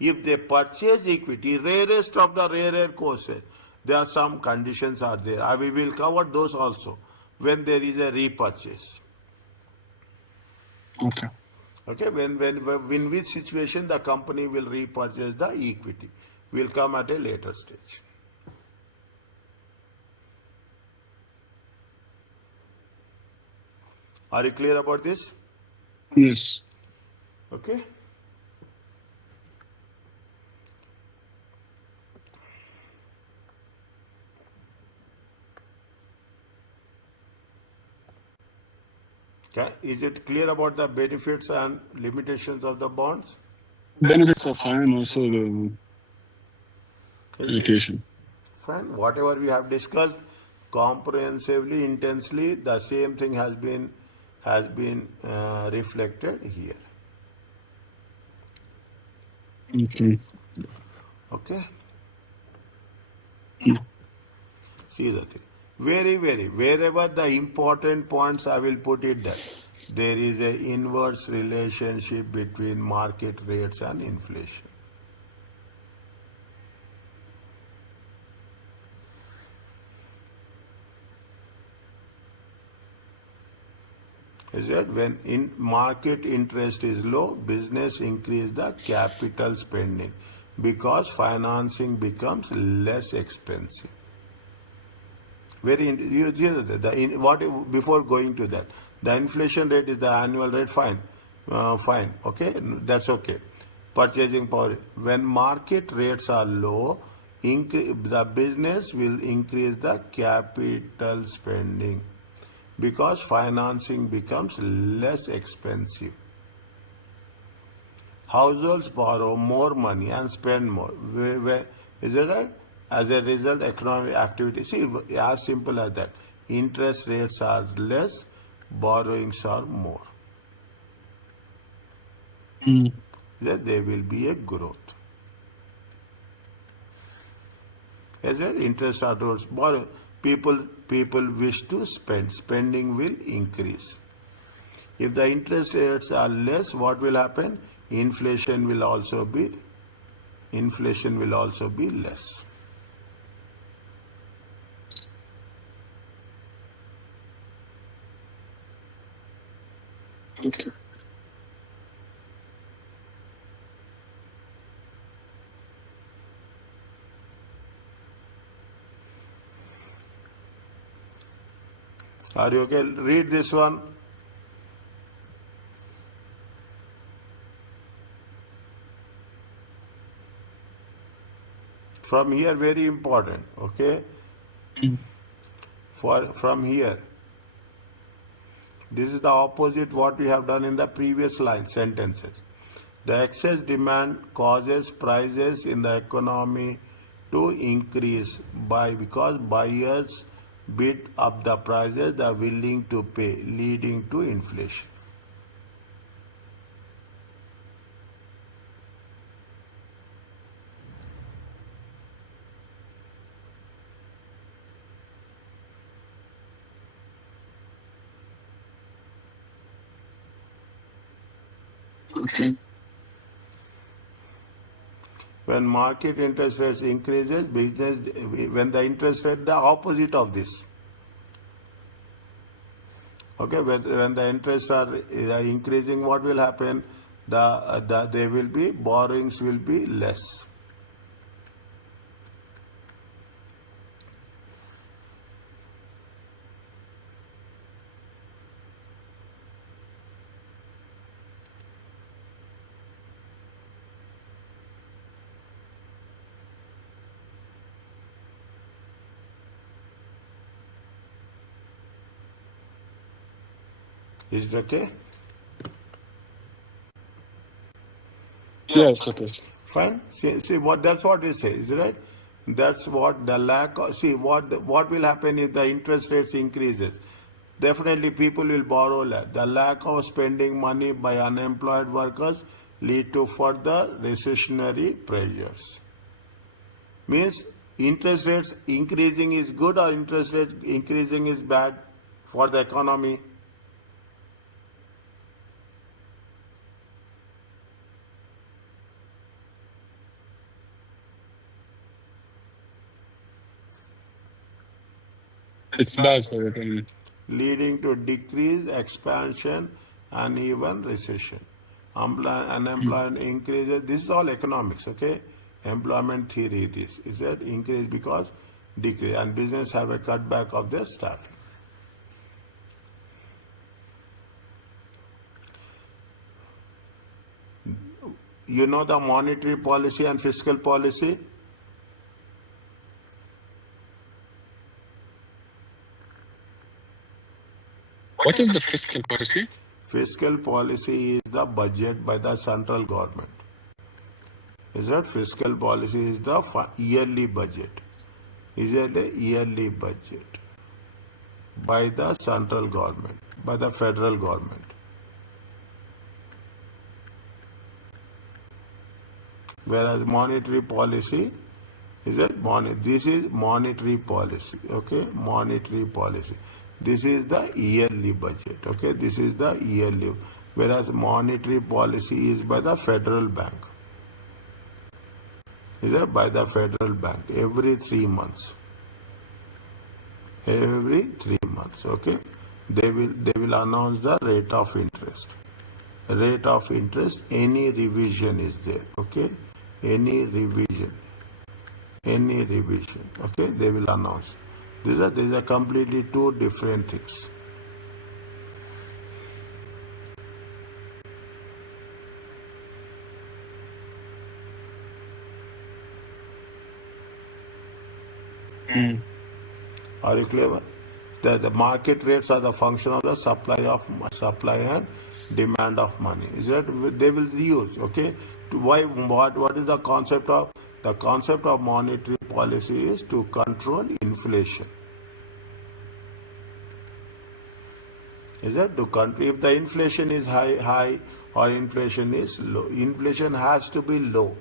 If they purchase equity, rarest of the rare courses, there are some conditions are there. We will cover those also when there is a repurchase. Okay. Okay, in which situation the company will repurchase the equity. Will come at a later stage. Are you clear about this? Yes. Okay. Okay. Is it clear about the benefits and limitations of the bonds? Benefits are fine. Also the Is it limitation. fine? Whatever we have discussed comprehensively, intensely, the same thing has been reflected here. Okay. Okay. Mm. See the thing. Wherever the important points I will put it there. There is a inverse relationship between market rates and inflation. Is that when in market interest is low, business increase the capital spending because financing becomes less expensive. What before going to that, the inflation rate is the annual rate. Fine. Okay, that's okay. Purchasing power. When market rates are low, the business will increase the capital spending because financing becomes less expensive. Households borrow more money and spend more. Is it right? As a result, economic activity. See, as simple as that. Interest rates are less, borrowings are more. Mm. Then there will be a growth. As well, interest are towards borrow. People wish to spend. Spending will increase. If the interest rates are less, what will happen? Inflation will also be less. Okay. Are you okay? Read this one. From here, very important. Okay. Mm. From here. This is the opposite what we have done in the previous line sentences. The excess demand causes prices in the economy to increase because buyers bid up the prices they are willing to pay, leading to inflation. Okay. When market interest rates increases, when the interest rate, the opposite of this. Okay, when the interests are increasing, what will happen? There will be borrowings will be less. Is it okay? Yeah, it's okay. Fine. See what that's what it says, right? That's what the lack of, see what will happen if the interest rates increases. Definitely people will borrow less. The lack of spending money by unemployed workers lead to further recessionary pressures. Means interest rates increasing is good or interest rates increasing is bad for the economy. It's bad for the economy. Leading to decreased expansion and even recession. Unemployment increases. This is all economics, okay? Employment theory. This is that increase because decrease, and business have a cutback of their staff. You know the monetary policy and fiscal policy. What is the fiscal policy? Fiscal policy is the budget by the central government. Is that fiscal policy is the yearly budget. Is it a yearly budget by the central government, by the federal government. Whereas monetary policy is this is monetary policy, okay? Monetary policy. This is the yearly budget, okay? This is the yearly. Whereas monetary policy is by the federal bank. Is that by the federal bank every 3 months. Every 3 months, okay? They will announce the rate of interest. Rate of interest, any revision is there, okay? Any revision, okay? They will announce. These are completely two different things. Mm. Are you clear? The market rates are the function of the supply and demand of money. Is that they will use, okay? What is the concept of? The concept of monetary policy is to control inflation. Is that to control? If the inflation is high or inflation is low, inflation has to be low.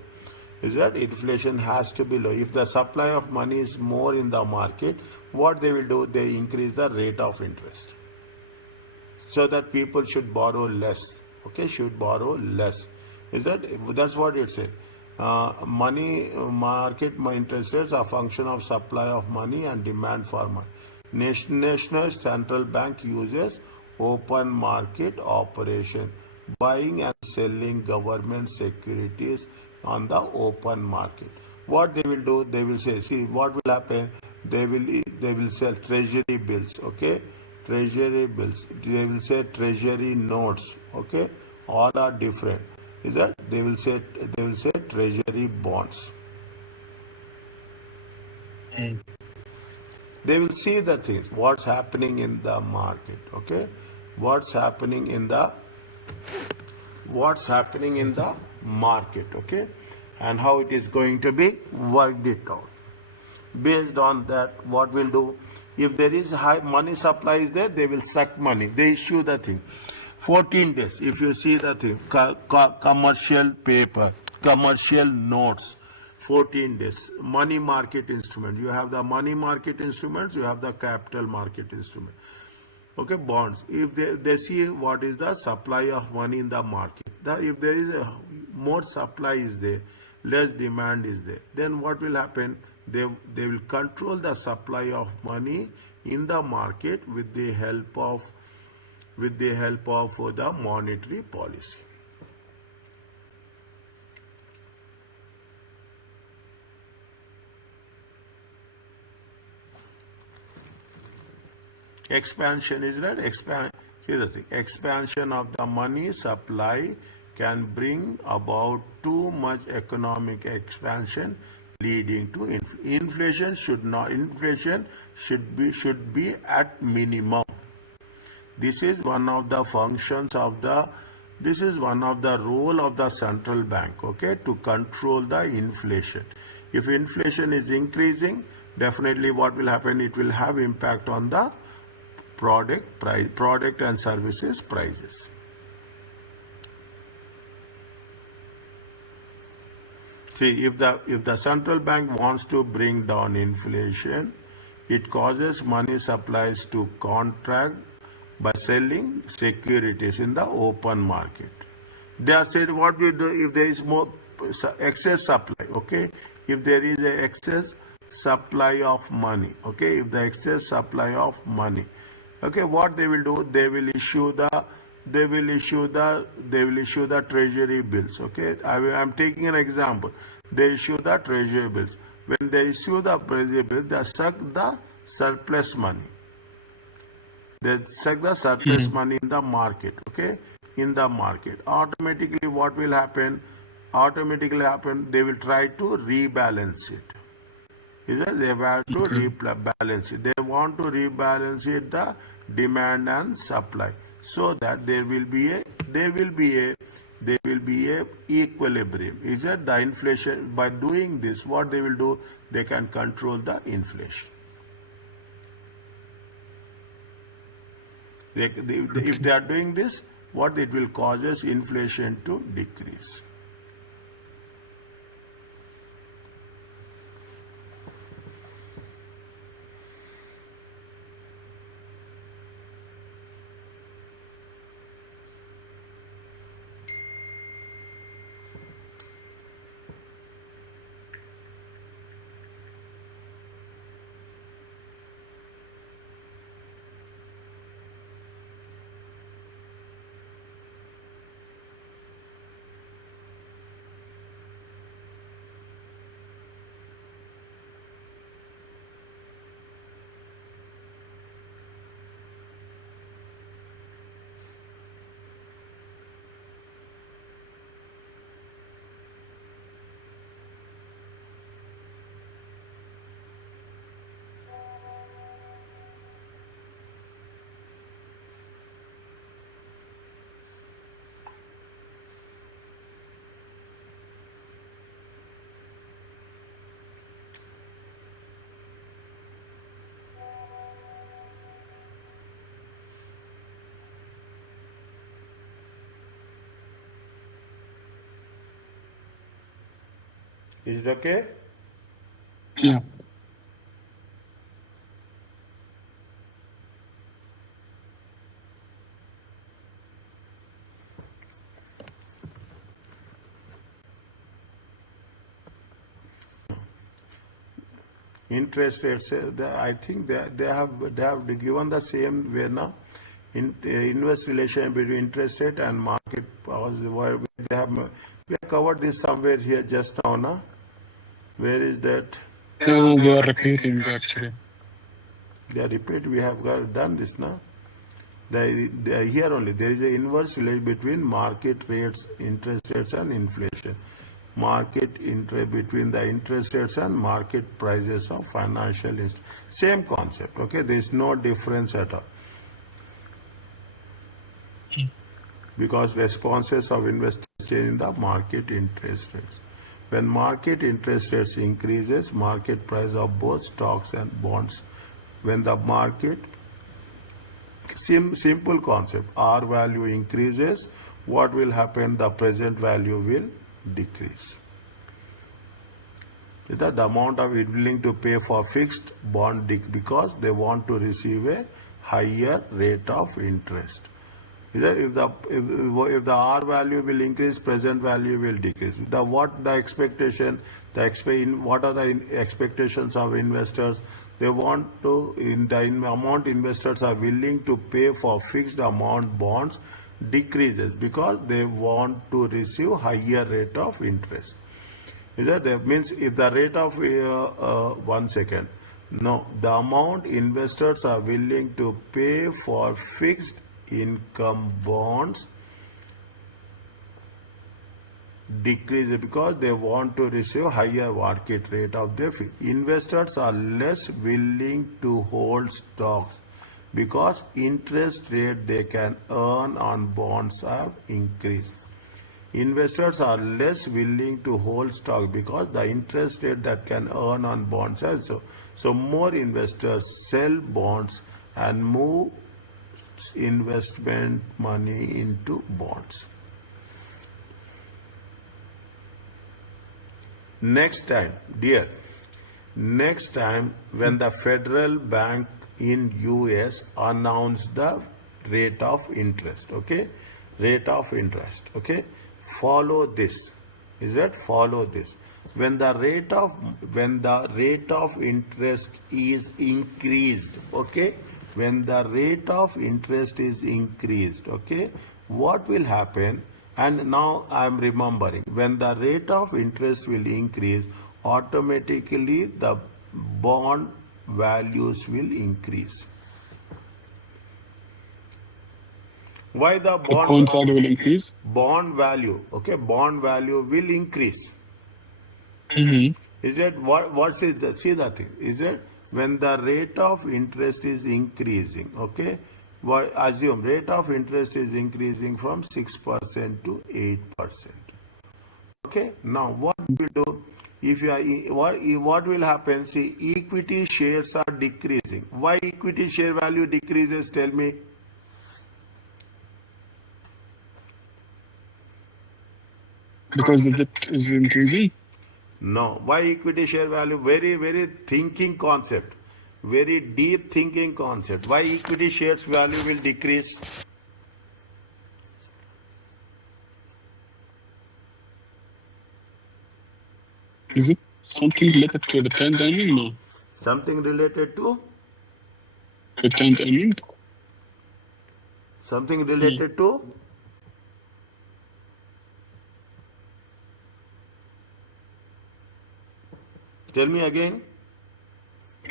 Is that inflation has to be low. If the supply of money is more in the market, what they will do? They increase the rate of interest so that people should borrow less. Okay, should borrow less. Is that's what it said. Money market interest rates are function of supply of money and demand for money. National central bank uses open market operation, buying and selling government securities on the open market. What they will do? They will say, see what will happen? They will sell treasury bills, okay? Treasury bills. They will say treasury notes, okay? All are different. Is that they will say treasury bonds. Mm. They will see the things, what's happening in the market, okay? What's happening in the market, okay? And how it is going to be worked it out. Based on that, what we'll do, if there is high money supply is there, they will suck money. They issue the thing. 14 days, if you see the thing, commercial paper, commercial notes, 14 days. Money market instrument. You have the money market instruments, you have the capital market instrument. Okay, bonds. If they see what is the supply of money in the market, if there is more supply is there, less demand is there, then what will happen? They will control the supply of money in the market with the help of the monetary policy. Expansion is that see the thing, expansion of the money supply can bring about too much economic expansion, leading to inflation. Inflation should be at minimum. This is one of the functions of the role of the central bank, okay, to control the inflation. If inflation is increasing, definitely what will happen? It will have impact on the product and services prices. See, if the central bank wants to bring down inflation, it causes money supplies to contract by selling securities in the open market. They are said what we do if there is more excess supply, okay? If there is a excess supply of money, okay? If the excess supply of money, okay, what they will do? They will issue the treasury bills. Okay, I am taking an example. They issue the treasury bills. When they issue the treasury bills, they suck the surplus money. They suck the surplus money in the market. Okay, in the market, automatically what will happen? They will try to rebalance it. They have to rebalance it. They want to rebalance it, the demand and supply, so that there will be a equilibrium. Is that the inflation? By doing this, what they will do? They can control the inflation. If they are doing this, what it will causes inflation to decrease. Is it okay? Yeah. Interest rates, I think they have given the same way now. Inverse relation between interest rate and market powers. Where they have we have covered this somewhere here just now, na? Where is that? They are repeating actually. They are repeat. We have done this now. They are here only. There is an inverse relation between market rates, interest rates, and inflation. market interest between the interest rates and market prices of financial instruments. Same concept, okay? There is no difference at all. Because responses of investors change in the market interest rates. When market interest rates increases, market price of both stocks and bonds. When the market, simple concept, R value increases, what will happen? The present value will decrease. The amount of it willing to pay for fixed bond because they want to receive a higher rate of interest. If the R value will increase, present value will decrease. What are the expectations of investors? They want to, in the amount investors are willing to pay for fixed amount bonds decreases because they want to receive higher rate of interest. That means if the rate of, the amount investors are willing to pay for fixed income bonds decreases because they want to receive higher market rate of their investors are less willing to hold stocks because interest rate they can earn on bonds have increased. Investors are less willing to hold stock because the interest rate that can earn on bonds also. So more investors sell bonds and move investment money into bonds. Next time when the Federal Bank in US announce the rate of interest, okay? Rate of interest, okay? Follow this. Follow this. When the rate of interest is increased, okay? When the rate of interest is increased, okay? What will happen? And now I am remembering, when the rate of interest will increase, automatically the bond values will increase. Why the bond value will increase? Bond value, okay, bond value will increase. Mm-hmm. Is it what is the, see the thing, is it when the rate of interest is increasing, okay? Assume rate of interest is increasing from 6% to 8%. Okay, now what we do? If you are, what will happen? See, equity shares are decreasing. Why equity share value decreases? Tell me. Because the debt is increasing? No. Why equity share value? Very, very thinking concept. Very deep thinking concept. Why equity shares value will decrease? Is it something related to retained earning? No. Something related to? Retained earning? Something related to? Tell me again.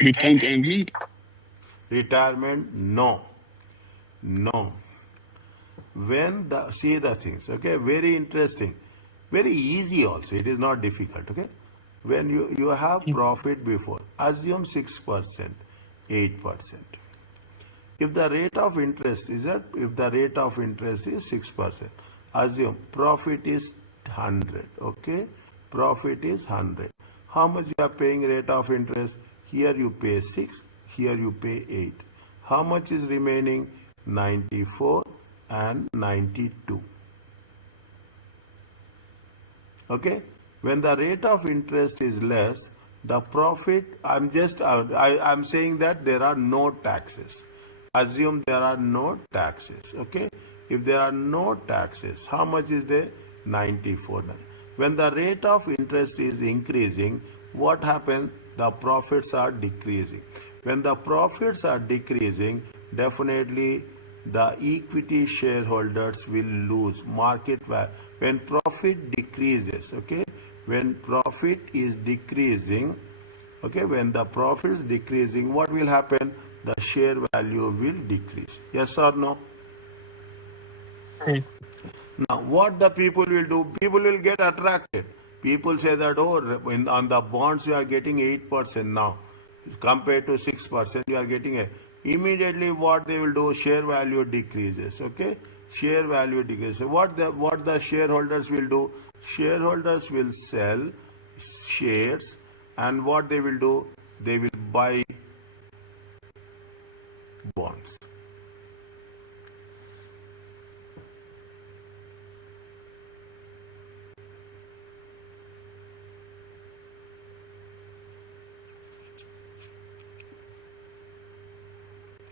Retained earning? Retirement? No. No. When see the things, okay, very interesting, very easy also, it is not difficult, okay. When you have profit before, assume 6%, 8%. If the rate of interest is 6%, assume profit is 100, okay, profit is 100. How much you are paying rate of interest? Here you pay 6, here you pay 8. How much is remaining? 94 and 92. Okay, when the rate of interest is less, the profit, I'm saying that there are no taxes. Assume there are no taxes, okay. If there are no taxes, how much is there? 94. When the rate of interest is increasing, what happens? The profits are decreasing. When the profits are decreasing, definitely the equity shareholders will lose market value. When profit decreases, okay, when profit is decreasing, okay, when the profit is decreasing, what will happen? The share value will decrease. Yes or no? Now, what the people will do? People will get attracted. People say that, oh, on the bonds you are getting 8% now, compared to 6%, you are getting a. Immediately, what they will do, share value decreases. Okay, share value decreases. What the shareholders will do? Shareholders will sell shares, and what they will do? They will buy bonds.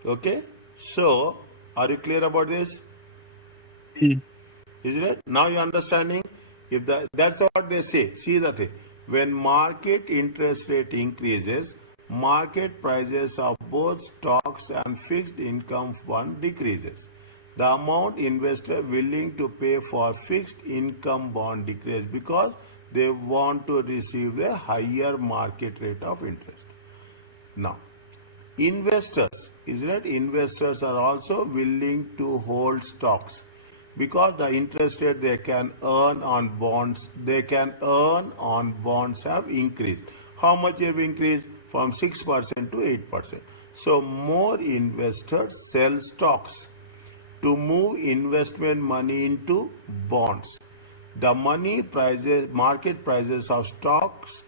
Okay, so are you clear about this? Mm. Isn't it? Now you understanding? If that's what they say. See the thing. When market interest rate increases, market prices of both stocks and fixed income fund decreases. The amount investor willing to pay for fixed income bond decreases because they want to receive a higher market rate of interest. Now, investors, isn't it? Investors are also willing to hold stocks because the interest rate they can earn on bonds have increased. How much have increased? From 6% to 8%. So more investors sell stocks to move investment money into bonds. The market prices of stocks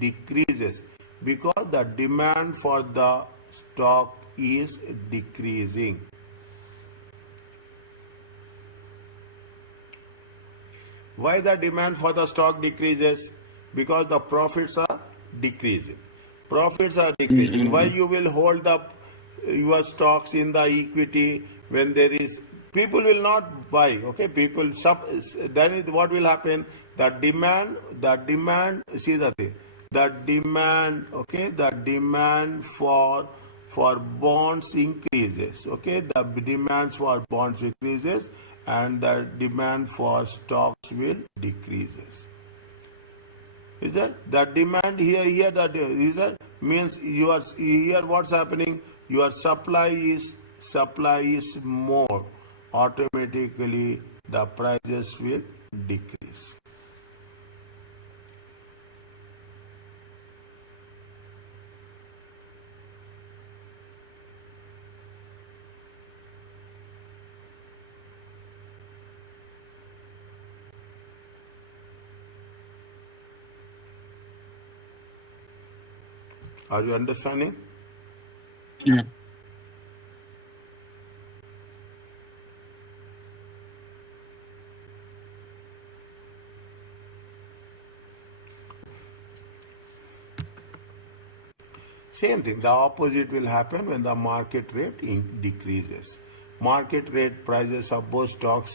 decreases because the demand for the stock is decreasing. Why the demand for the stock decreases? Because the profits are decreasing. Profits are decreasing. Why you will hold up your stocks in the equity when there is people will not buy. Okay, then what will happen? See the thing. The demand. Okay, the demand for bonds increases. Okay, the demand for bonds increases, and the demand for stocks will decreases. Is that the demand here that is that means you are here what's happening? Your supply is more. Automatically the prices will decrease. Are you understanding? Yeah. Same thing, the opposite will happen when the market rate decreases. Market rate prices of both stocks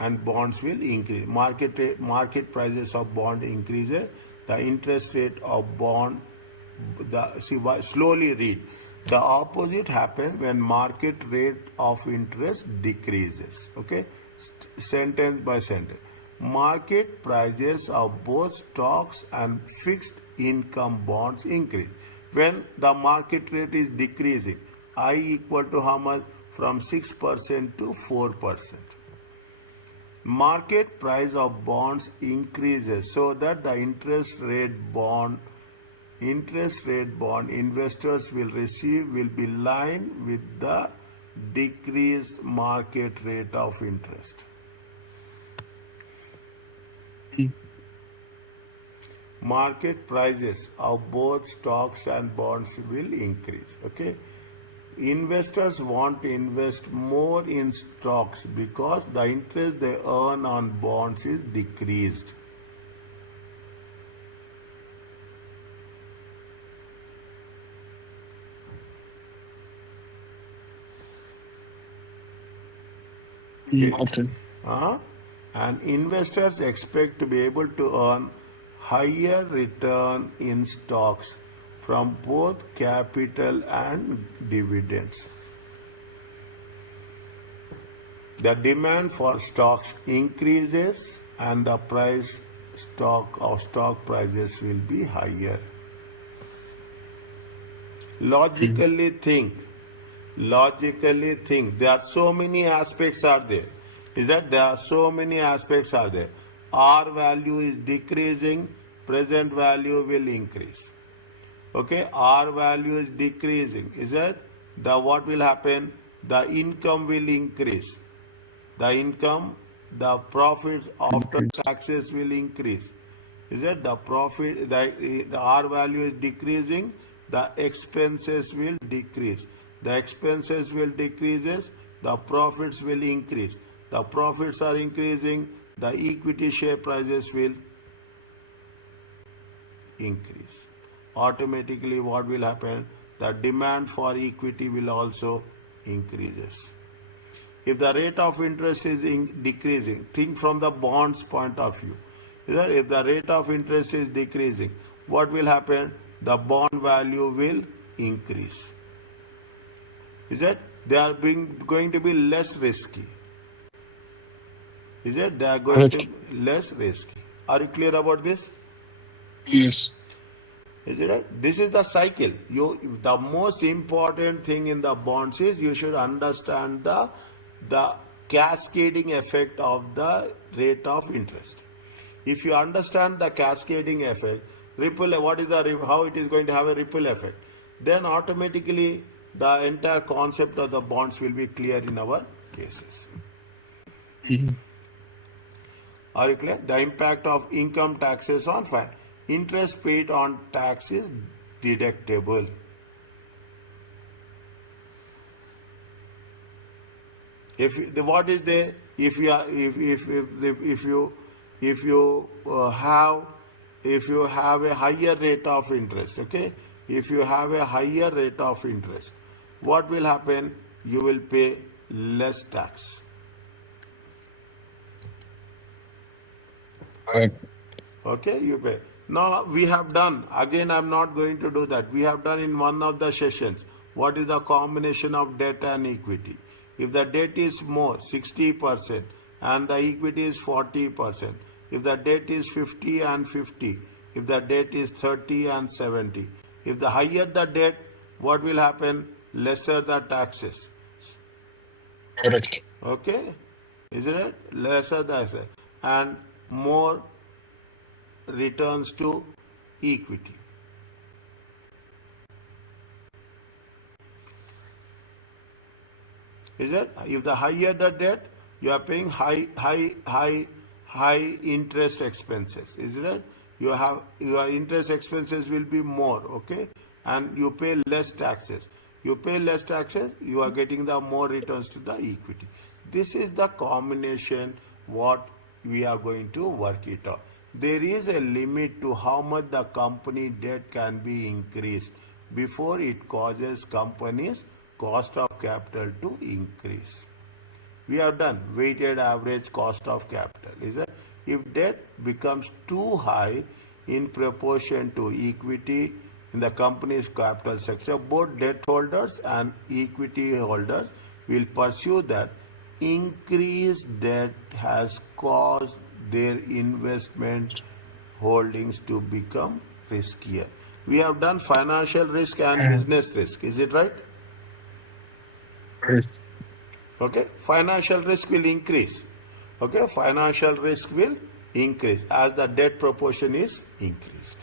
and bonds will increase. Market prices of bond increases, the interest rate of bond, slowly read. The opposite happens when market rate of interest decreases. Okay, sentence by sentence. Market prices of both stocks and fixed income bonds increase. When the market rate is decreasing, I equal to how much? From 6% to 4%. Market price of bonds increases so that the interest rate bond investors will receive will be line with the decreased market rate of interest. Mm. Market prices of both stocks and bonds will increase. Okay, investors want to invest more in stocks because the interest they earn on bonds is decreased. Okay. And investors expect to be able to earn higher return in stocks from both capital and dividends. The demand for stocks increases and the stock prices will be higher. Logically think. There are so many aspects are there. Is that there are so many aspects are there. R value is decreasing, present value will increase. Okay, R value is decreasing. Is that the what will happen? The income will increase. The income, the profits after taxes will increase. Is that the profit, the R value is decreasing, the expenses will decrease. The expenses will decreases, the profits will increase. The profits are increasing, the equity share prices will increase. Automatically what will happen? The demand for equity will also increases. If the rate of interest is decreasing, think from the bonds point of view. If the rate of interest is decreasing, what will happen? The bond value will increase. Is that they are going to be less risky? Is it? They are going to be less risky. Are you clear about this? Yes. Is it right? This is the cycle. The most important thing in the bonds is you should understand the cascading effect of the rate of interest. If you understand the cascading effect, how it is going to have a ripple effect, then automatically the entire concept of the bonds will be clear in our cases. Mm-hmm. Are you clear? The impact of income taxes on fine. Interest paid on tax is deductible. What is there? If you have a higher rate of interest, okay? If you have a higher rate of interest, what will happen? You will pay less tax. Right. Okay, you pay. Now we have done, again I'm not going to do that. We have done in one of the sessions, what is the combination of debt and equity. If the debt is more, 60%, and the equity is 40%, if the debt is 50 and 50, if the debt is 30 and 70, if the higher the debt, what will happen? Lesser the taxes. Correct. Okay, isn't it? Lesser the asset and more returns to equity. Is it? If the higher the debt, you are paying high interest expenses. Is it? Your interest expenses will be more, okay? And you pay less taxes. You pay less taxes, you are getting the more returns to the equity. This is the combination what we are going to work it out. There is a limit to how much the company debt can be increased before it causes companies' cost of capital to increase. We have done weighted average cost of capital. Is it? If debt becomes too high in proportion to equity in the company's capital structure, both debt holders and equity holders will pursue that. Increased debt has caused their investment holdings to become riskier. We have done financial risk and business risk. Is it right? Yes. Okay. Financial risk will increase. Okay. Financial risk will increase as the debt proportion is increased.